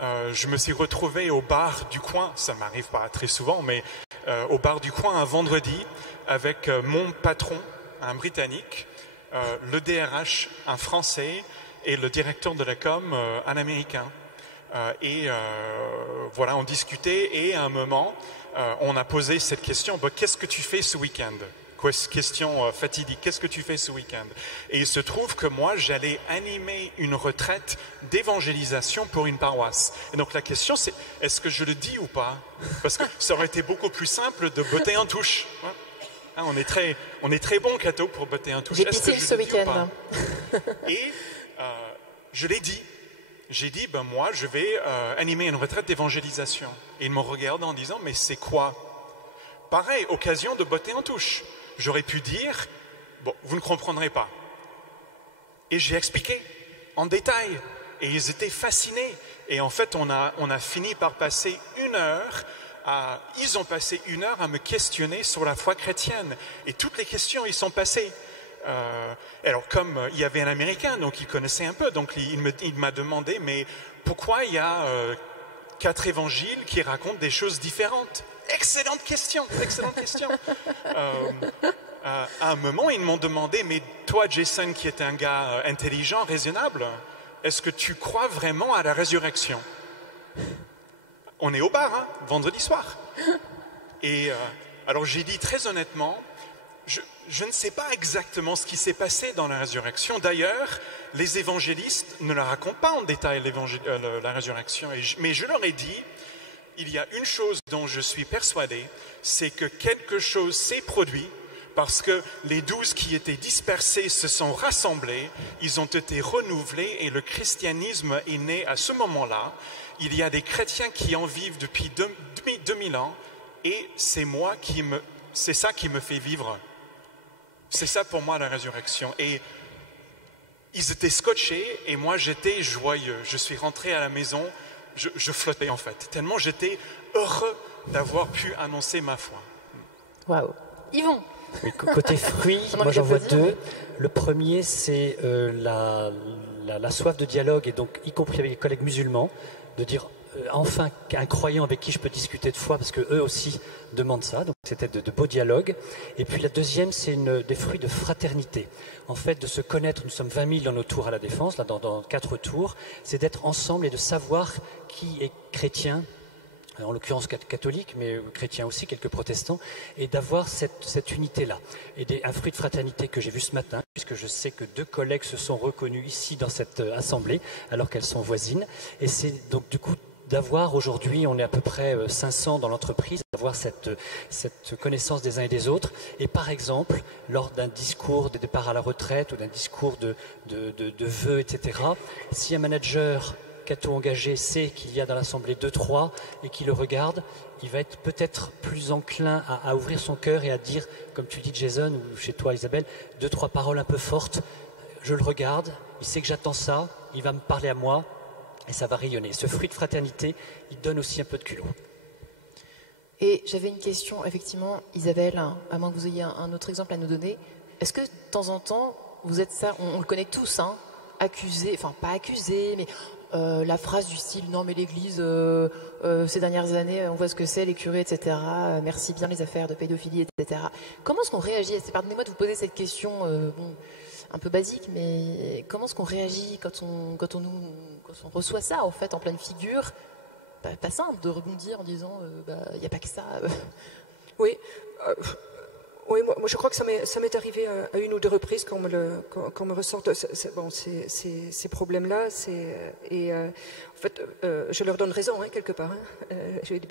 je me suis retrouvé au bar du coin, ça m'arrive pas très souvent, mais au bar du coin un vendredi avec mon patron, un Britannique, le DRH, un Français, et le directeur de la com, un Américain. Voilà, on discutait et à un moment, on a posé cette question, qu'est-ce que tu fais ce week-end ? Question fatidique, qu'est-ce que tu fais ce week-end? Et il se trouve que moi, j'allais animer une retraite d'évangélisation pour une paroisse. Et donc la question, c'est, est-ce que je le dis ou pas? Parce que ça aurait été beaucoup plus simple de botter un touche. Hein, on est très bon, Cato, pour botter un touche. J'ai pissé ce week-end. Et je l'ai dit. J'ai dit, moi, je vais animer une retraite d'évangélisation. Et il me regarde en disant, mais c'est quoi? Pareil, occasion de botter en touche. J'aurais pu dire, bon, vous ne comprendrez pas. Et j'ai expliqué en détail. Et ils étaient fascinés. Et en fait, on a fini par passer ils ont passé 1 heure à me questionner sur la foi chrétienne. Et toutes les questions, ils sont passées. Alors, comme il y avait un Américain, donc il connaissait un peu, donc il m'a demandé, mais pourquoi il y a 4 évangiles qui racontent des choses différentes? Excellente question, excellente question. À un moment, ils m'ont demandé, mais toi, Jason, qui est un gars intelligent, raisonnable, est-ce que tu crois vraiment à la résurrection? On est au bar, hein, vendredi soir. Et alors j'ai dit très honnêtement, je ne sais pas exactement ce qui s'est passé dans la résurrection. D'ailleurs, les évangélistes ne la racontent pas en détail la résurrection. Mais je leur ai dit, il y a une chose dont je suis persuadé, c'est que quelque chose s'est produit parce que les 12 qui étaient dispersés se sont rassemblés, ils ont été renouvelés et le christianisme est né à ce moment-là. Il y a des chrétiens qui en vivent depuis 2000 ans et c'est ça qui me fait vivre. C'est ça pour moi la résurrection. Et ils étaient scotchés et moi j'étais joyeux. Je suis rentré à la maison, je flottais en fait, tellement j'étais heureux d'avoir pu annoncer ma foi. Waouh. Yvon. Oui, côté fruits, moi j'en vois 2. Le premier, c'est la soif de dialogue, et donc y compris avec les collègues musulmans, de dire enfin un croyant avec qui je peux discuter de foi, parce que eux aussi demandent ça. Donc c'était de beaux dialogues. Et puis la deuxième, c'est des fruits de fraternité. En fait, de se connaître, nous sommes 20 000 dans nos tours à la Défense, là dans 4 tours, c'est d'être ensemble et de savoir qui est chrétien, en l'occurrence catholique, mais chrétien aussi, quelques protestants, et d'avoir cette unité-là. Et un fruit de fraternité que j'ai vu ce matin, puisque je sais que 2 collègues se sont reconnus ici dans cette assemblée, alors qu'elles sont voisines. Et c'est donc du coup d'avoir aujourd'hui, on est à peu près 500 dans l'entreprise, d'avoir cette connaissance des uns et des autres. Et par exemple, lors d'un discours de départ à la retraite ou d'un discours de vœux, etc., si un manager Cato engagé sait qu'il y a dans l'assemblée 2-3 et qui le regarde, il va être peut-être plus enclin à ouvrir son cœur et à dire, comme tu dis Jason, ou chez toi Isabelle, 2-3 paroles un peu fortes. Je le regarde, il sait que j'attends ça, il va me parler à moi et ça va rayonner. Ce fruit de fraternité, il donne aussi un peu de culot. Et j'avais une question, effectivement, Isabelle, à moins que vous ayez un autre exemple à nous donner. Est-ce que de temps en temps, vous êtes ça, on le connaît tous, hein, accusé, enfin pas accusé, mais la phrase du style « Non mais l'Église, ces dernières années, on voit ce que c'est, les curés, etc. Merci bien les affaires de pédophilie, etc. » Comment est-ce qu'on réagit? Pardonnez-moi de vous poser cette question un peu basique, mais comment est-ce qu'on réagit quand on reçoit ça, en fait, en pleine figure? Pas simple de rebondir en disant « Il n'y a pas que ça. » Oui. Oui, moi je crois que ça m'est arrivé à 1 ou 2 reprises qu'on me ressorte ces problèmes-là. En fait, je leur donne raison, hein, quelque part. Hein. Je dis,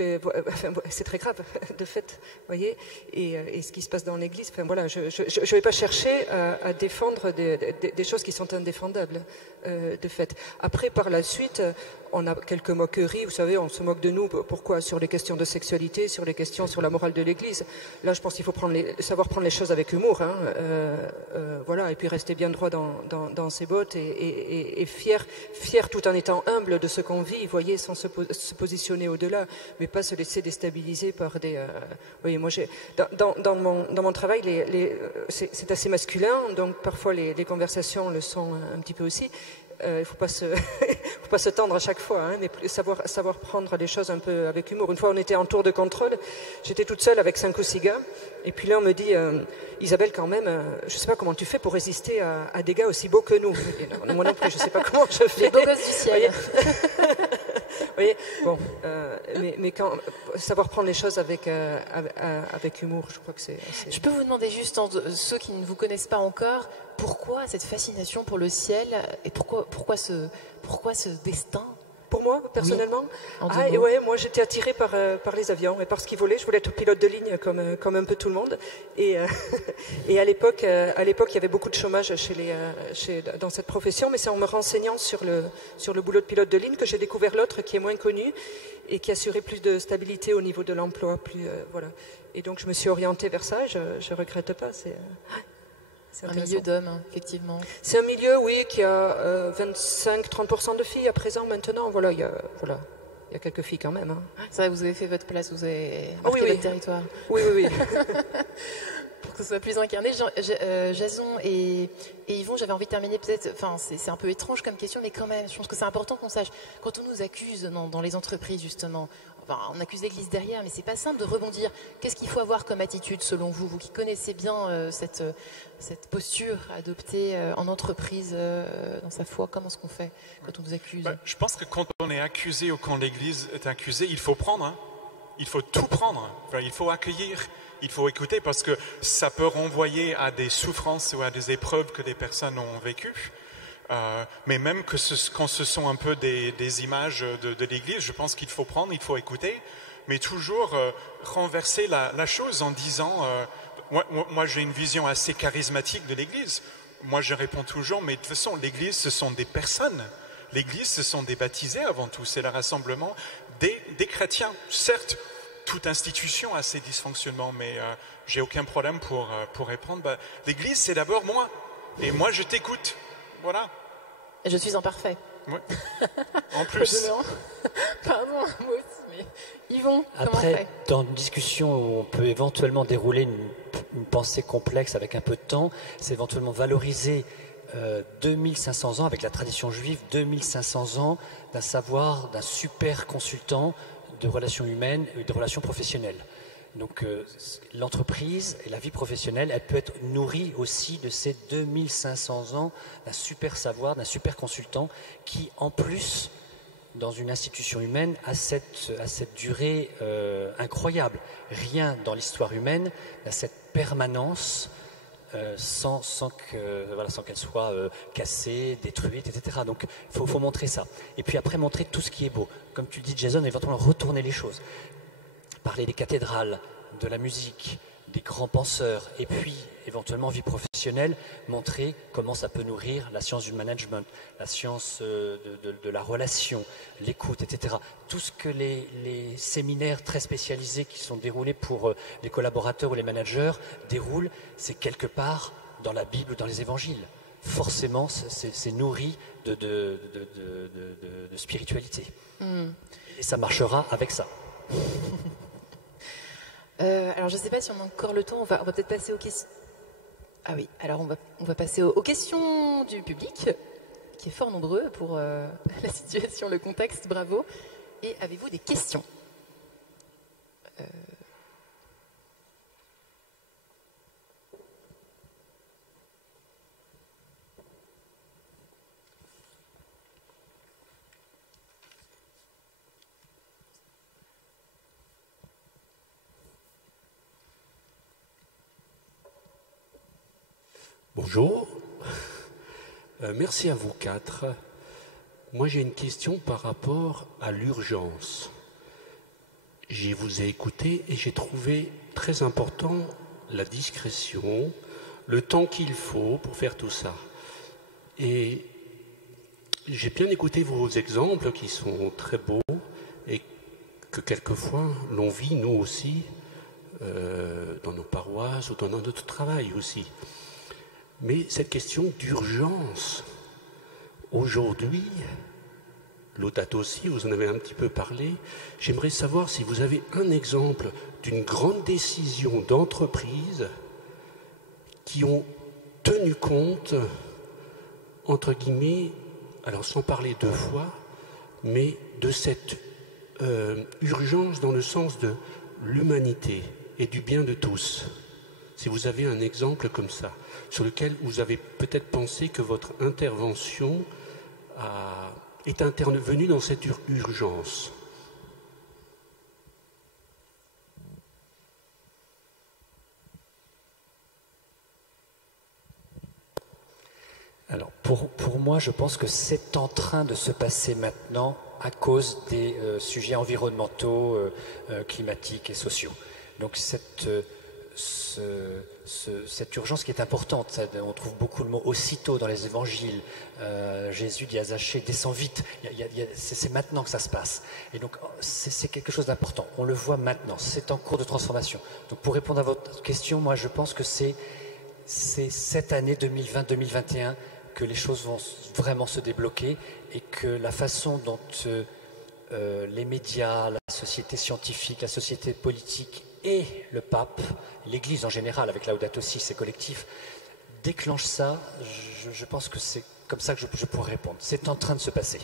c'est très grave, de fait, voyez. Et ce qui se passe dans l'Église, voilà, je ne vais pas chercher à défendre des choses qui sont indéfendables, de fait. Après, par la suite, on a quelques moqueries, vous savez, on se moque de nous, pourquoi? Sur les questions de sexualité, sur les questions sur la morale de l'Église. Là, je pense qu'il faut savoir prendre les choses avec humour, hein, voilà, et puis rester bien droit dans ses bottes et fier tout en étant humble de ce qu'on vit, vous voyez, sans se positionner au-delà, mais pas se laisser déstabiliser par des... vous voyez, moi, dans mon travail, c'est assez masculin, donc parfois les conversations le sont un petit peu aussi. Il ne faut pas se tendre à chaque fois, hein, mais savoir prendre les choses un peu avec humour. Une fois, on était en tour de contrôle, j'étais toute seule avec 5 ou 6 gars, et puis là, on me dit, Isabelle, quand même, je ne sais pas comment tu fais pour résister à des gars aussi beaux que nous. Non, moi non plus, je ne sais pas comment je fais. Les beaux gosses du ciel. Vous voyez, bon, mais savoir prendre les choses avec humour, je crois que c'est assez... Je peux vous demander juste, ceux qui ne vous connaissent pas encore, pourquoi cette fascination pour le ciel et pourquoi ce destin? Pour moi, personnellement, oui, moi j'étais attirée par les avions et par ce qui volait. Je voulais être pilote de ligne comme un peu tout le monde. Et à l'époque, il y avait beaucoup de chômage dans cette profession, mais c'est en me renseignant sur le boulot de pilote de ligne que j'ai découvert l'autre qui est moins connu et qui assurait plus de stabilité au niveau de l'emploi. Voilà. Et donc je me suis orientée vers ça. Je regrette pas. C'est un milieu d'hommes, hein, effectivement. C'est un milieu, oui, qui a 25-30% de filles à présent, maintenant. Voilà, il y a quelques filles quand même. Hein. C'est vrai, vous avez fait votre place, vous avez marqué votre territoire. Oui. Pour que ce soit plus incarné, Jason et Yvon, j'avais envie de terminer peut-être, enfin c'est un peu étrange comme question, mais quand même, je pense que c'est important qu'on sache, quand on nous accuse dans les entreprises justement, enfin, on accuse l'Église derrière, mais c'est pas simple de rebondir. Qu'est-ce qu'il faut avoir comme attitude selon vous, vous qui connaissez bien cette posture adoptée en entreprise, dans sa foi, comment est-ce qu'on fait quand on nous accuse? Je pense que quand on est accusé ou quand l'Église est accusée, il faut prendre, hein. Il faut tout prendre, enfin, il faut accueillir. Il faut écouter parce que ça peut renvoyer à des souffrances ou à des épreuves que des personnes ont vécues. Mais même quand ce sont un peu des images de l'Église, je pense qu'il faut prendre, il faut écouter, mais toujours renverser la chose en disant moi j'ai une vision assez charismatique de l'Église. Moi je réponds toujours, mais de toute façon l'Église ce sont des personnes. L'Église ce sont des baptisés avant tout, c'est le rassemblement des chrétiens. Certes, toute institution a ses dysfonctionnements, mais j'ai aucun problème pour répondre. L'Église, c'est d'abord moi. Et moi, je t'écoute. Voilà. Et je suis imparfait. Ouais. En plus. Pardon, moi aussi, mais Yvon, comment on Après, fait? dans une discussion où on peut éventuellement dérouler une pensée complexe avec un peu de temps, c'est éventuellement valoriser 2500 ans, avec la tradition juive, 2500 ans d'un savoir, d'un super consultant de relations humaines et de relations professionnelles. Donc l'entreprise et la vie professionnelle, elle peut être nourrie aussi de ces 2500 ans d'un super savoir, d'un super consultant qui, en plus, dans une institution humaine, a cette durée incroyable. Rien dans l'histoire humaine n'a cette permanence sans qu'elle soit cassée, détruite, etc. Donc il faut montrer ça. Et puis après, montrer tout ce qui est beau. Comme tu dis, Jason, éventuellement retourner les choses. Parler des cathédrales, de la musique, des grands penseurs, et puis éventuellement vie professionnelle, montrer comment ça peut nourrir la science du management, la science de la relation, l'écoute, etc. Tout ce que les séminaires très spécialisés qui sont déroulés pour les collaborateurs ou les managers déroulent, c'est quelque part dans la Bible ou dans les évangiles. Forcément, c'est nourri de spiritualité. Et ça marchera avec ça. Alors je ne sais pas si on a encore le temps, on va peut-être passer aux questions. Ah oui, alors on va passer aux questions du public, qui est fort nombreux pour la situation, le contexte, bravo. Et avez-vous des questions? Bonjour, merci à vous quatre. Moi j'ai une question par rapport à l'urgence. Je vous ai écouté et j'ai trouvé très important la discrétion, le temps qu'il faut pour faire tout ça. Et j'ai bien écouté vos exemples qui sont très beaux et que quelquefois l'on vit nous aussi dans nos paroisses ou dans notre travail aussi. Mais cette question d'urgence, aujourd'hui, Laudato Si, vous en avez un petit peu parlé, j'aimerais savoir si vous avez un exemple d'une grande décision d'entreprise qui ont tenu compte, entre guillemets, alors sans parler deux fois, mais de cette urgence dans le sens de l'humanité et du bien de tous. Si vous avez un exemple comme ça, sur lequel vous avez peut-être pensé que votre intervention est intervenue dans cette urgence. Alors, pour moi, je pense que c'est en train de se passer maintenant à cause des sujets environnementaux, climatiques et sociaux. Donc, cette urgence qui est importante, ça, on trouve beaucoup le mot aussitôt dans les évangiles. Jésus dit à Zachée, descends vite. C'est maintenant que ça se passe. Et donc, c'est quelque chose d'important. On le voit maintenant. C'est en cours de transformation. Donc, pour répondre à votre question, moi, je pense que c'est cette année 2020-2021 que les choses vont vraiment se débloquer et que la façon dont les médias, la société scientifique, la société politique et le pape, l'Église en général, avec Laudato Si, c'est collectif, déclenchent ça. Je pense que c'est comme ça que je pourrais répondre. C'est en train de se passer.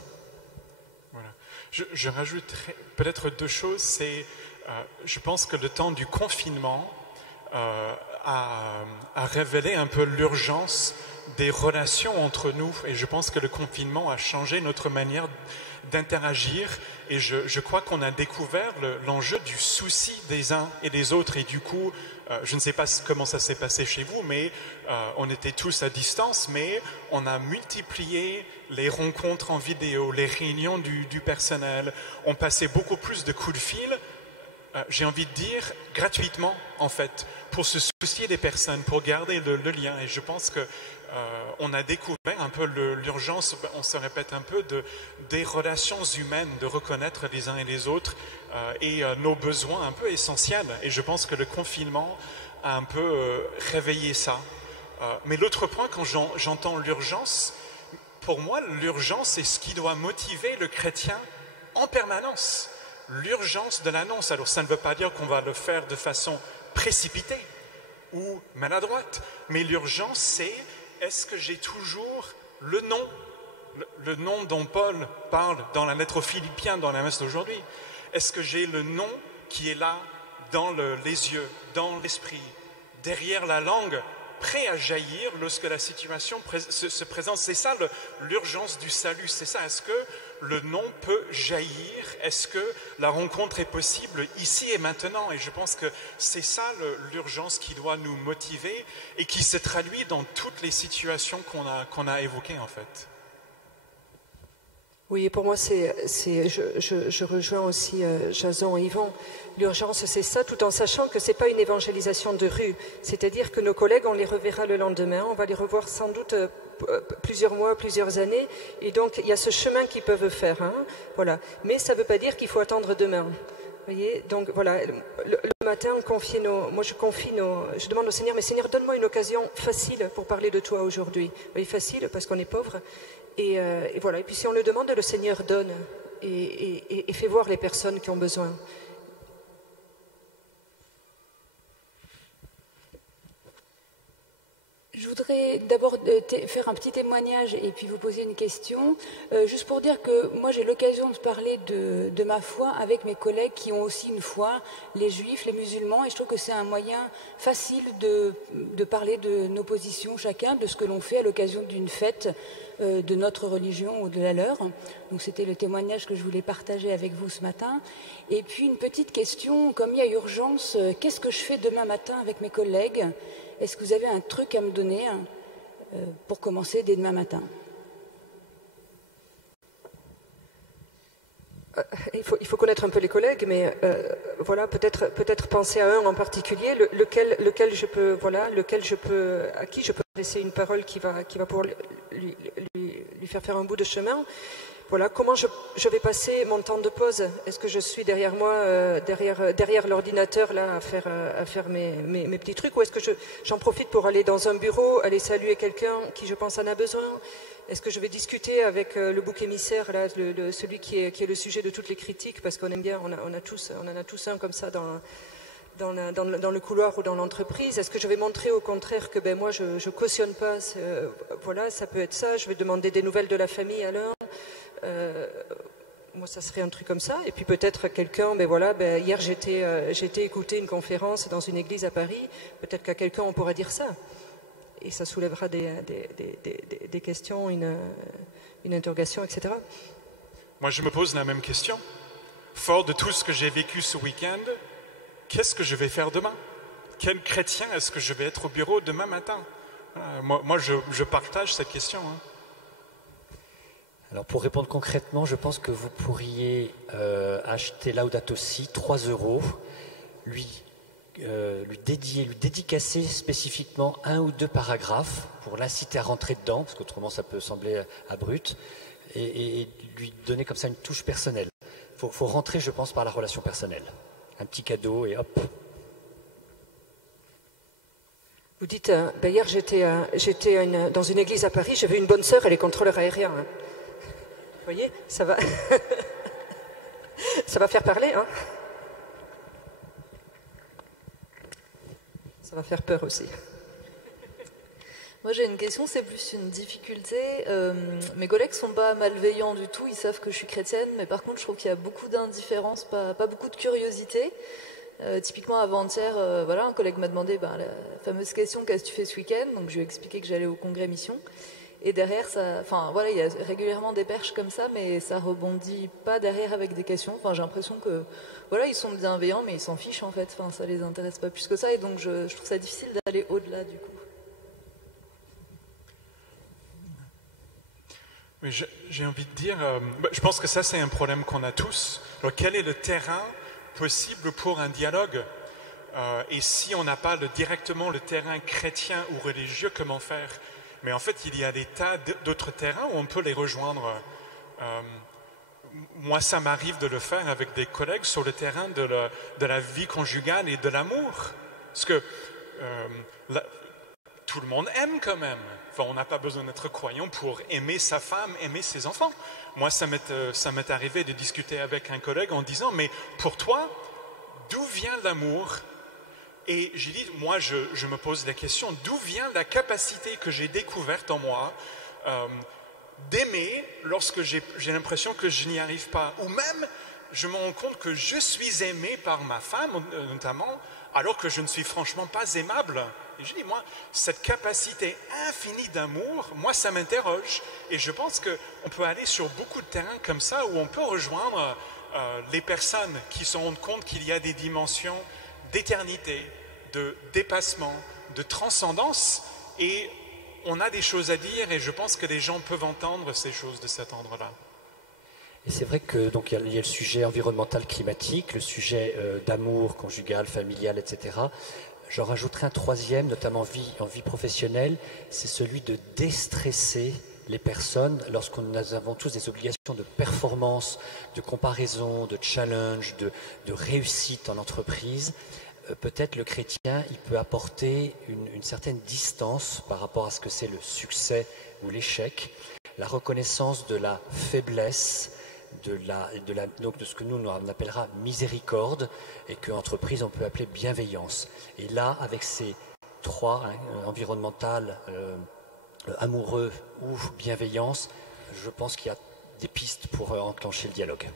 Voilà. Je rajouterais peut-être deux choses. C'est, je pense que le temps du confinement a révélé un peu l'urgence des relations entre nous, et je pense que le confinement a changé notre manière d'interagir, et je crois qu'on a découvert l'enjeu du souci des uns et des autres, et du coup, je ne sais pas comment ça s'est passé chez vous, mais on était tous à distance, mais on a multiplié les rencontres en vidéo, les réunions du personnel, on passait beaucoup plus de coups de fil, j'ai envie de dire gratuitement en fait, pour se soucier des personnes, pour garder le lien, et je pense que on a découvert un peu l'urgence, on se répète un peu, des relations humaines, de reconnaître les uns et les autres et nos besoins un peu essentiels. Et je pense que le confinement a un peu réveillé ça. Mais l'autre point, quand j'entends l'urgence, pour moi, l'urgence, c'est ce qui doit motiver le chrétien en permanence. L'urgence de l'annonce. Alors ça ne veut pas dire qu'on va le faire de façon précipitée ou maladroite, mais l'urgence, c'est: est-ce que j'ai toujours le nom dont Paul parle dans la lettre aux Philippiens, dans la messe d'aujourd'hui? Est-ce que j'ai le nom qui est là, dans les yeux, dans l'esprit, derrière la langue, prêt à jaillir lorsque la situation se présente? C'est ça l'urgence du salut, c'est ça. Est-ce que le nom peut jaillir? Est-ce que la rencontre est possible ici et maintenant? Et je pense que c'est ça l'urgence qui doit nous motiver et qui se traduit dans toutes les situations qu'on a évoquées en fait. Oui, et pour moi, je rejoins aussi Jason et Yvan. L'urgence, c'est ça, tout en sachant que ce n'est pas une évangélisation de rue. C'est-à-dire que nos collègues, on les reverra le lendemain, on va les revoir sans doute plusieurs mois, plusieurs années. Et donc, il y a ce chemin qu'ils peuvent faire. Hein, voilà. Mais ça ne veut pas dire qu'il faut attendre demain. Vous voyez, donc voilà, le matin, je demande au Seigneur, mais Seigneur, donne-moi une occasion facile pour parler de toi aujourd'hui. Oui, facile, parce qu'on est pauvre. Et voilà, et puis si on le demande, le Seigneur donne et fait voir les personnes qui ont besoin. Je voudrais d'abord faire un petit témoignage et puis vous poser une question, juste pour dire que moi j'ai l'occasion de parler de ma foi avec mes collègues qui ont aussi une foi, les juifs, les musulmans, et je trouve que c'est un moyen facile de parler de nos positions chacun, de ce que l'on fait à l'occasion d'une fête de notre religion ou de la leur. Donc c'était le témoignage que je voulais partager avec vous ce matin. Et puis une petite question, comme il y a urgence, qu'est-ce que je fais demain matin avec mes collègues ? Est-ce que vous avez un truc à me donner pour commencer dès demain matin ? Il faut connaître un peu les collègues, mais voilà, peut-être penser à un en particulier, à qui je peux laisser une parole qui va pouvoir lui lui faire faire un bout de chemin. Voilà, comment je vais passer mon temps de pause? Est-ce que je suis derrière moi, derrière l'ordinateur là, à faire mes petits trucs, ou est-ce que j'en profite pour aller dans un bureau, aller saluer quelqu'un qui, je pense, en a besoin? Est-ce que je vais discuter avec le bouc émissaire, là, celui qui est le sujet de toutes les critiques, parce qu'on aime bien, on en a tous un comme ça dans le couloir ou dans l'entreprise? Est-ce que je vais montrer au contraire que moi je cautionne pas, voilà, ça peut être ça, je vais demander des nouvelles de la famille alors? Moi, ça serait un truc comme ça. Et puis peut-être quelqu'un, hier j'étais écouter une conférence dans une église à Paris. Peut-être qu'à quelqu'un on pourra dire ça. Et ça soulèvera des questions, une interrogation, etc. Moi, je me pose la même question. Fort de tout ce que j'ai vécu ce week-end, qu'est-ce que je vais faire demain? Quel chrétien est-ce que je vais être au bureau demain matin? Moi, je partage cette question. Alors pour répondre concrètement, je pense que vous pourriez acheter Laudato Si, 3 €, lui dédicacer spécifiquement 1 ou 2 paragraphes pour l'inciter à rentrer dedans, parce qu'autrement ça peut sembler abrupt, et lui donner comme ça une touche personnelle. Il faut rentrer, je pense, par la relation personnelle. Un petit cadeau et hop. Vous dites, hier j'étais dans une église à Paris, j'avais une bonne sœur, elle est contrôleur aérien. Vous voyez, ça va, ça va faire parler, hein. Ça va faire peur aussi. Moi j'ai une question, c'est plus une difficulté. Mes collègues ne sont pas malveillants du tout, ils savent que je suis chrétienne, mais par contre je trouve qu'il y a beaucoup d'indifférence, pas beaucoup de curiosité. Typiquement avant-hier, un collègue m'a demandé la fameuse question: qu'est-ce que tu fais ce week-end? Donc je lui ai expliqué que j'allais au congrès mission. Et derrière, il y a régulièrement des perches comme ça, mais ça rebondit pas derrière avec des questions. J'ai l'impression que, ils sont bienveillants, mais ils s'en fichent en fait. Ça les intéresse pas plus que ça, et donc je trouve ça difficile d'aller au-delà du coup. Oui, j'ai envie de dire, je pense que ça c'est un problème qu'on a tous. Alors quel est le terrain possible pour un dialogue? Et si on n'a pas directement le terrain chrétien ou religieux, comment faire? Mais en fait, il y a des tas d'autres terrains où on peut les rejoindre. Moi, ça m'arrive de le faire avec des collègues sur le terrain de la vie conjugale et de l'amour. Parce que tout le monde aime quand même. On n'a pas besoin d'être croyant pour aimer sa femme, aimer ses enfants. Moi, ça m'est arrivé de discuter avec un collègue en disant: mais pour toi, d'où vient l'amour? Et j'ai dit, moi, je me pose la question, d'où vient la capacité que j'ai découverte en moi d'aimer lorsque j'ai l'impression que je n'y arrive pas? Ou même, je me rends compte que je suis aimé par ma femme, notamment, alors que je ne suis franchement pas aimable. Et je dis, moi, cette capacité infinie d'amour, moi, ça m'interroge. Et je pense qu'on peut aller sur beaucoup de terrains comme ça, où on peut rejoindre les personnes qui se rendent compte qu'il y a des dimensions d'éternité, de dépassement, de transcendance, et on a des choses à dire, et je pense que les gens peuvent entendre ces choses de cet ordre-là. Et c'est vrai que donc il y a le sujet environnemental, climatique, le sujet d'amour conjugal, familial, etc. J'en rajouterai un troisième, notamment en vie professionnelle, c'est celui de déstresser les personnes lorsqu'on nous avons tous des obligations de performance, de comparaison, de challenge, de réussite en entreprise. Peut-être le chrétien, il peut apporter une certaine distance par rapport à ce que c'est le succès ou l'échec, la reconnaissance de la faiblesse, donc de ce que nous on appellera miséricorde, et qu'en entreprise on peut appeler bienveillance. Et là, avec ces trois, environnemental, amoureux ou bienveillance, je pense qu'il y a des pistes pour enclencher le dialogue.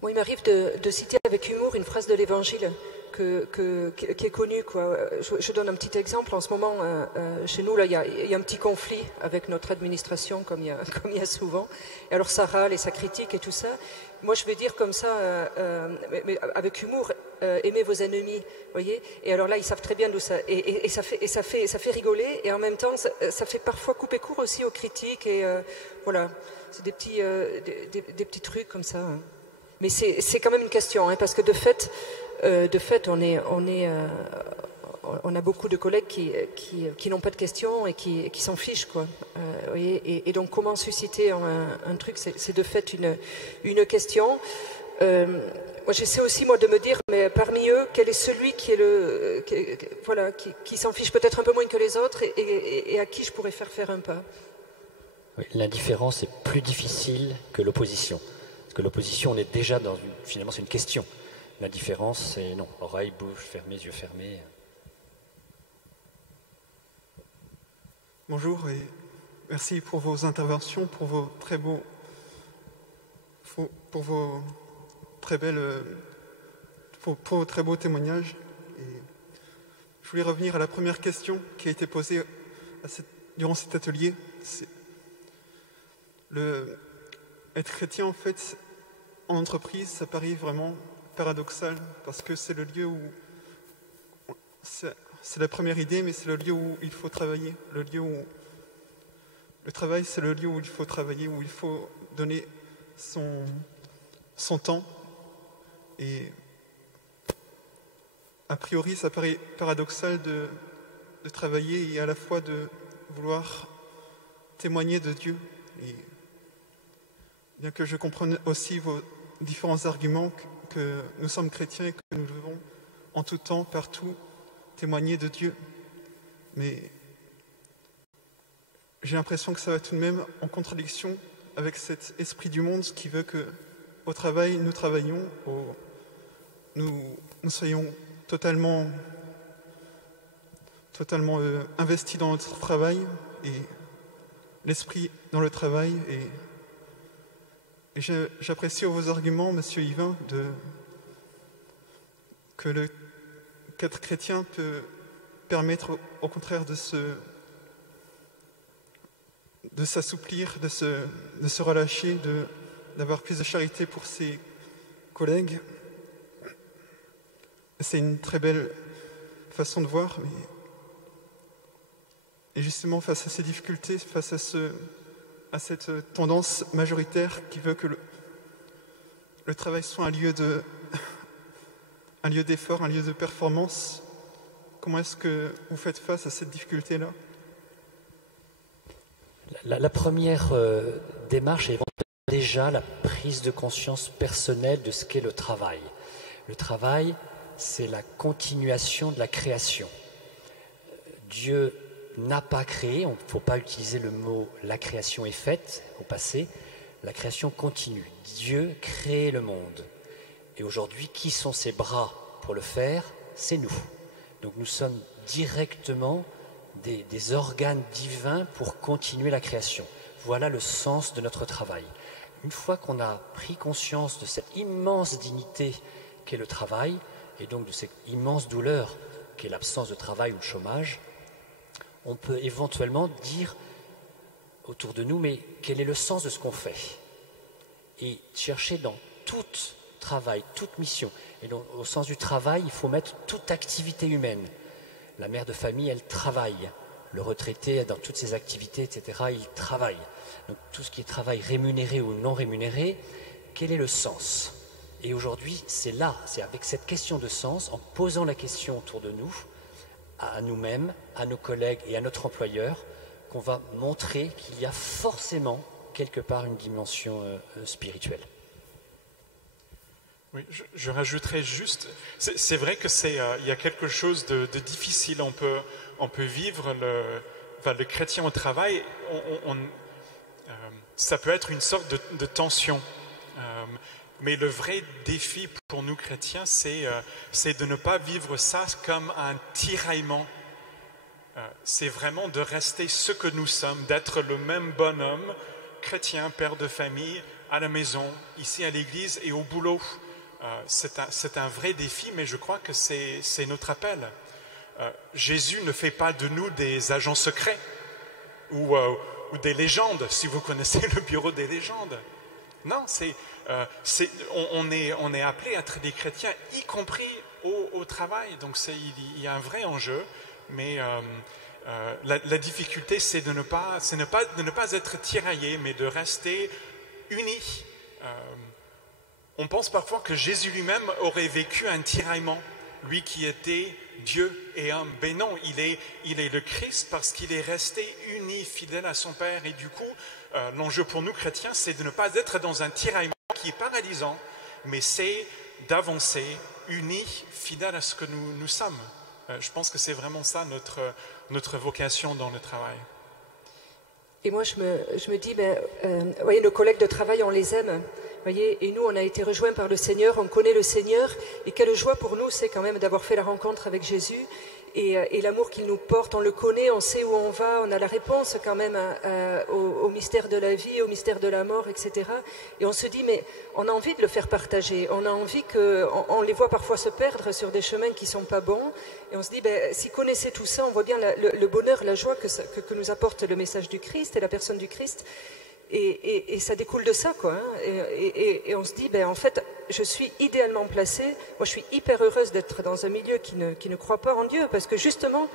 Moi, il m'arrive de citer avec humour une phrase de l'Évangile qui est connue, quoi. Je donne un petit exemple. En ce moment, chez nous, là, il y a un petit conflit avec notre administration, comme il y a souvent. Et alors, ça râle et ça critique et tout ça. Moi, je vais dire comme ça, mais avec humour, aimez vos ennemis, voyez. Et alors là, ils savent très bien d'où ça. Et ça fait rigoler. Et en même temps, ça fait parfois couper court aussi aux critiques. Et voilà, c'est des petits trucs comme ça. Hein. Mais c'est quand même une question, hein, parce que de fait, on est on a beaucoup de collègues qui n'ont pas de questions et qui s'en fichent, quoi. Et donc, comment susciter un truc, c'est de fait une question. Moi, j'essaie aussi, moi, de me dire, mais parmi eux, quel est celui qui s'en fiche peut-être un peu moins que les autres et à qui je pourrais faire un pas. Oui, l'indifférence est plus difficile que l'opposition. Parce que l'opposition, on est déjà finalement, c'est une question. L'indifférence, c'est non, oreille, bouche fermée, yeux fermés. Bonjour et merci pour vos interventions, pour vos très beaux témoignages. Et je voulais revenir à la première question qui a été posée durant cet atelier. Être chrétien, en fait, en entreprise, ça paraît vraiment paradoxal parce que c'est le lieu où c'est la première idée, mais c'est le lieu où il faut travailler. Le travail, c'est le lieu où il faut travailler, où il faut donner son temps. Et a priori, ça paraît paradoxal de travailler et à la fois de vouloir témoigner de Dieu. Et bien que je comprenne aussi vos différents arguments, que nous sommes chrétiens et que nous devons en tout temps, partout, témoigner de Dieu. Mais j'ai l'impression que ça va tout de même en contradiction avec cet esprit du monde qui veut que au travail, nous travaillions, nous soyons totalement investis dans notre travail et l'esprit dans le travail. Et j'apprécie vos arguments, Monsieur Yvain, que qu'être chrétien peut permettre au contraire de s'assouplir, de se relâcher, d'avoir plus de charité pour ses collègues. C'est une très belle façon de voir. Et justement, face à ces difficultés, face à cette tendance majoritaire qui veut que le travail soit un lieu d'effort, un lieu de performance, comment est-ce que vous faites face à cette difficulté-là ? La première démarche est déjà la prise de conscience personnelle de ce qu'est le travail. Le travail, c'est la continuation de la création. Dieu n'a pas créé, il ne faut pas utiliser le mot « la création est faite » au passé, la création continue. Dieu crée le monde. Et aujourd'hui, qui sont ses bras pour le faire ? C'est nous. Donc nous sommes directement des organes divins pour continuer la création. Voilà le sens de notre travail. Une fois qu'on a pris conscience de cette immense dignité qu'est le travail, et donc de cette immense douleur qu'est l'absence de travail ou le chômage, on peut éventuellement dire autour de nous, mais quel est le sens de ce qu'on fait ? Et chercher dans tout travail, toute mission. Et donc, au sens du travail, il faut mettre toute activité humaine. La mère de famille, elle travaille. Le retraité, dans toutes ses activités, etc., il travaille. Donc tout ce qui est travail rémunéré ou non rémunéré, quel est le sens ? Et aujourd'hui, c'est là, c'est avec cette question de sens, en posant la question autour de nous, à nous-mêmes, à nos collègues et à notre employeur, qu'on va montrer qu'il y a forcément quelque part une dimension spirituelle. Oui, je rajouterais juste, c'est vrai que il y a quelque chose de difficile. On peut vivre le chrétien au travail. Ça peut être une sorte de tension. Mais le vrai défi pour nous chrétiens, c'est de ne pas vivre ça comme un tiraillement. C'est vraiment de rester ce que nous sommes, d'être le même bonhomme, chrétien, père de famille, à la maison, ici à l'église et au boulot. C'est un vrai défi, mais je crois que c'est notre appel. Jésus ne fait pas de nous des agents secrets ou des légendes, si vous connaissez le bureau des légendes. Non, on est appelé à être des chrétiens, y compris au travail. Donc il y a un vrai enjeu, mais la difficulté, c'est de ne pas être tiraillé, mais de rester unis. On pense parfois que Jésus lui-même aurait vécu un tiraillement. lui qui était Dieu et homme. Ben non, il est le Christ parce qu'il est resté uni, fidèle à son Père. Et du coup, l'enjeu pour nous chrétiens, c'est de ne pas être dans un tiraillement qui est paralysant, mais c'est d'avancer unis, fidèles à ce que nous sommes. Je pense que c'est vraiment ça notre vocation dans le travail. Et moi, je me dis, vous voyez, nos collègues de travail, on les aime. Voyez, et nous, on a été rejoints par le Seigneur, on connaît le Seigneur, et quelle joie pour nous, c'est quand même d'avoir fait la rencontre avec Jésus, et l'amour qu'il nous porte, on le connaît, on sait où on va, on a la réponse quand même au mystère de la vie, au mystère de la mort, etc. Et on se dit, mais on a envie de le faire partager, on a envie on les voit parfois se perdre sur des chemins qui ne sont pas bons, et on se dit, s'ils connaissaient tout ça, on voit bien le bonheur, la joie que nous apporte le message du Christ et la personne du Christ. Et ça découle de ça, quoi. Hein. Et on se dit, en fait, je suis idéalement placée. Moi, je suis hyper heureuse d'être dans un milieu qui ne croit pas en Dieu, parce que justement,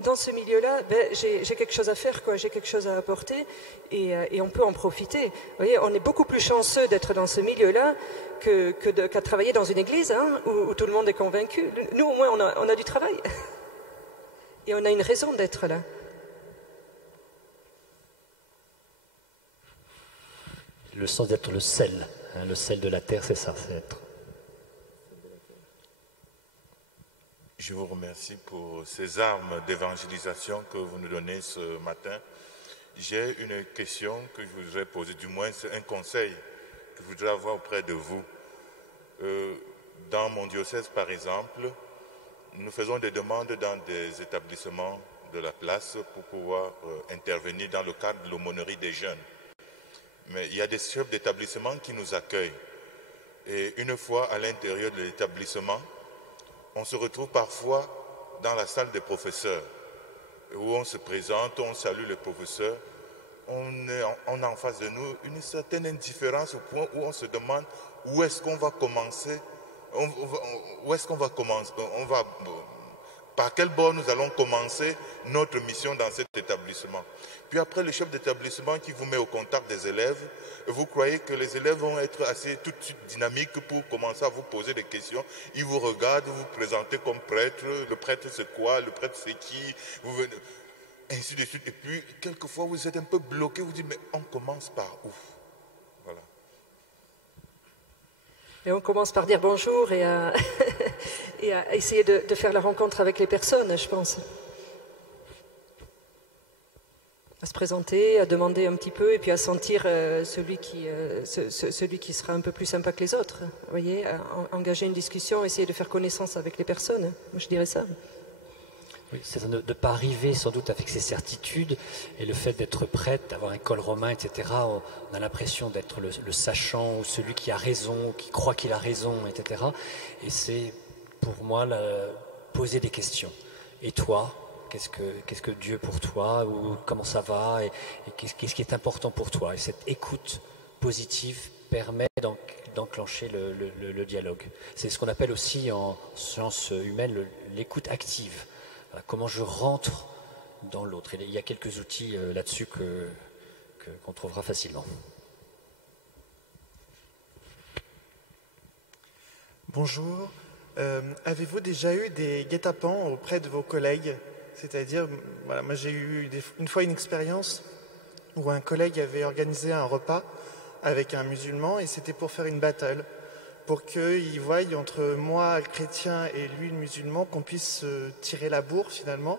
dans ce milieu-là, j'ai quelque chose à faire, quoi. J'ai quelque chose à apporter, et on peut en profiter. Vous voyez, on est beaucoup plus chanceux d'être dans ce milieu-là qu'à travailler dans une église, hein, où tout le monde est convaincu. Nous, au moins, on a du travail. Et on a une raison d'être là. Le sens d'être le sel. Hein, le sel de la terre, c'est ça, c'est être. Je vous remercie pour ces armes d'évangélisation que vous nous donnez ce matin. J'ai une question que je voudrais poser, du moins c'est un conseil que je voudrais avoir auprès de vous. Dans mon diocèse, par exemple, nous faisons des demandes dans des établissements de la place pour pouvoir intervenir dans le cadre de l'aumônerie des jeunes. Mais il y a des chefs d'établissement qui nous accueillent. Et une fois à l'intérieur de l'établissement, on se retrouve parfois dans la salle des professeurs, où on se présente, on salue le professeur. On a en face de nous une certaine indifférence au point où on se demande où est-ce qu'on va commencer, par quel bord nous allons commencer notre mission dans cet établissement. Puis après, le chef d'établissement qui vous met au contact des élèves, vous croyez que les élèves vont être assez tout de suite dynamiques pour commencer à vous poser des questions. Ils vous regardent, vous vous présentez comme prêtre. Le prêtre c'est quoi? Le prêtre c'est qui? Ainsi de suite. Et puis, quelquefois, vous êtes un peu bloqué. Vous dites, mais on commence par où? Voilà. Et on commence par dire bonjour et à essayer de faire la rencontre avec les personnes, je pense. À se présenter, à demander un petit peu, et puis à sentir celui qui sera un peu plus sympa que les autres. Vous voyez, engager une discussion, essayer de faire connaissance avec les personnes. Moi, je dirais ça. Oui, c'est de ne pas arriver sans doute avec ses certitudes, et le fait d'être prêtre, d'avoir un col romain, etc., on a l'impression d'être le sachant, ou celui qui a raison, qui croit qu'il a raison, etc. Et c'est, pour moi, poser des questions. Et toi, qu'est-ce que Dieu pour toi, ou comment ça va, et qu'est-ce qui est important pour toi? Et cette écoute positive permet d'enclencher le dialogue. C'est ce qu'on appelle aussi en sciences humaines l'écoute active. Comment je rentre dans l'autre. Il y a quelques outils là-dessus qu'on trouvera facilement. Bonjour. Avez-vous déjà eu des guet-apens auprès de vos collègues? C'est-à-dire, voilà, moi j'ai eu une fois une expérience où un collègue avait organisé un repas avec un musulman, et c'était pour faire une battle, pour qu'il voie entre moi, le chrétien, et lui, le musulman, qu'on puisse tirer la bourre finalement.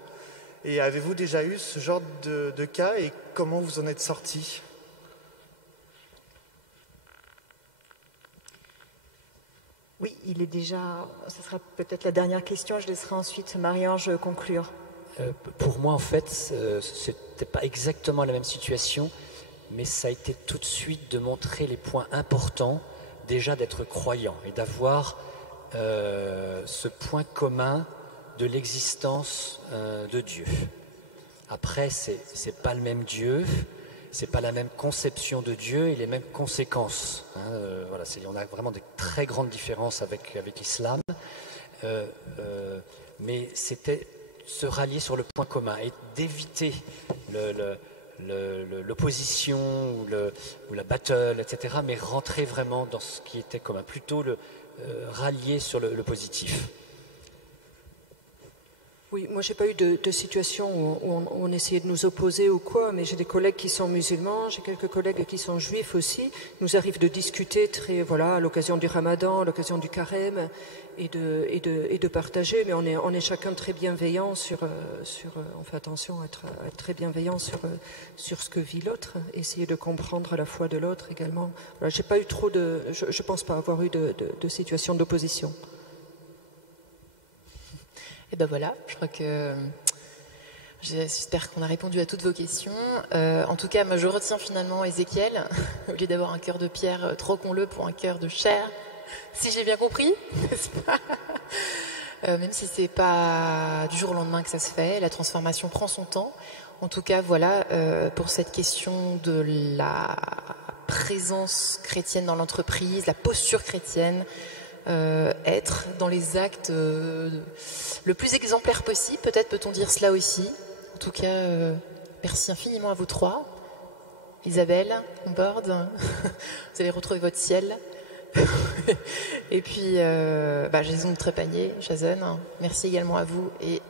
Et avez-vous déjà eu ce genre de cas, et comment vous en êtes sortis? Oui, il est déjà... Ce sera peut-être la dernière question, je laisserai ensuite Marie-Ange conclure. Pour moi, en fait, ce n'était pas exactement la même situation, mais ça a été tout de suite de montrer les points importants, déjà d'être croyant et d'avoir ce point commun de l'existence de Dieu. Après, c'est pas le même Dieu, c'est pas la même conception de Dieu et les mêmes conséquences. Voilà, on a vraiment des très grandes différences avec l'islam, mais c'était se rallier sur le point commun et d'éviter l'opposition ou la battle, etc., mais rentrer vraiment dans ce qui était commun, plutôt rallier sur le positif. Oui, moi j'ai pas eu de situation où on essayait de nous opposer ou quoi, mais j'ai des collègues qui sont musulmans, j'ai quelques collègues qui sont juifs aussi. Il nous arrive de discuter à l'occasion du Ramadan, à l'occasion du Carême, et de partager, mais on est chacun très bienveillant on fait attention à être très bienveillant sur ce que vit l'autre, essayer de comprendre la foi de l'autre également. Voilà, j'ai pas eu je pense pas avoir eu de situation d'opposition. Et ben voilà, je crois que j'espère qu'on a répondu à toutes vos questions. En tout cas, moi je retiens finalement Ézéchiel, au lieu d'avoir un cœur de pierre, troquons-le pour un cœur de chair, si j'ai bien compris, n'est-ce pas ? Même si c'est pas du jour au lendemain que ça se fait, la transformation prend son temps. En tout cas, voilà, pour cette question de la présence chrétienne dans l'entreprise, la posture chrétienne, être dans les actes le plus exemplaire possible, peut-être peut-on dire cela aussi. En tout cas, merci infiniment à vous trois. Isabelle, on borde, vous allez retrouver votre ciel. Et puis, Jason Trépanier, Jason, merci également à vous et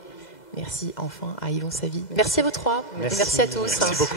merci enfin à Yvon Savy. Merci à vous trois et merci à tous. Merci beaucoup.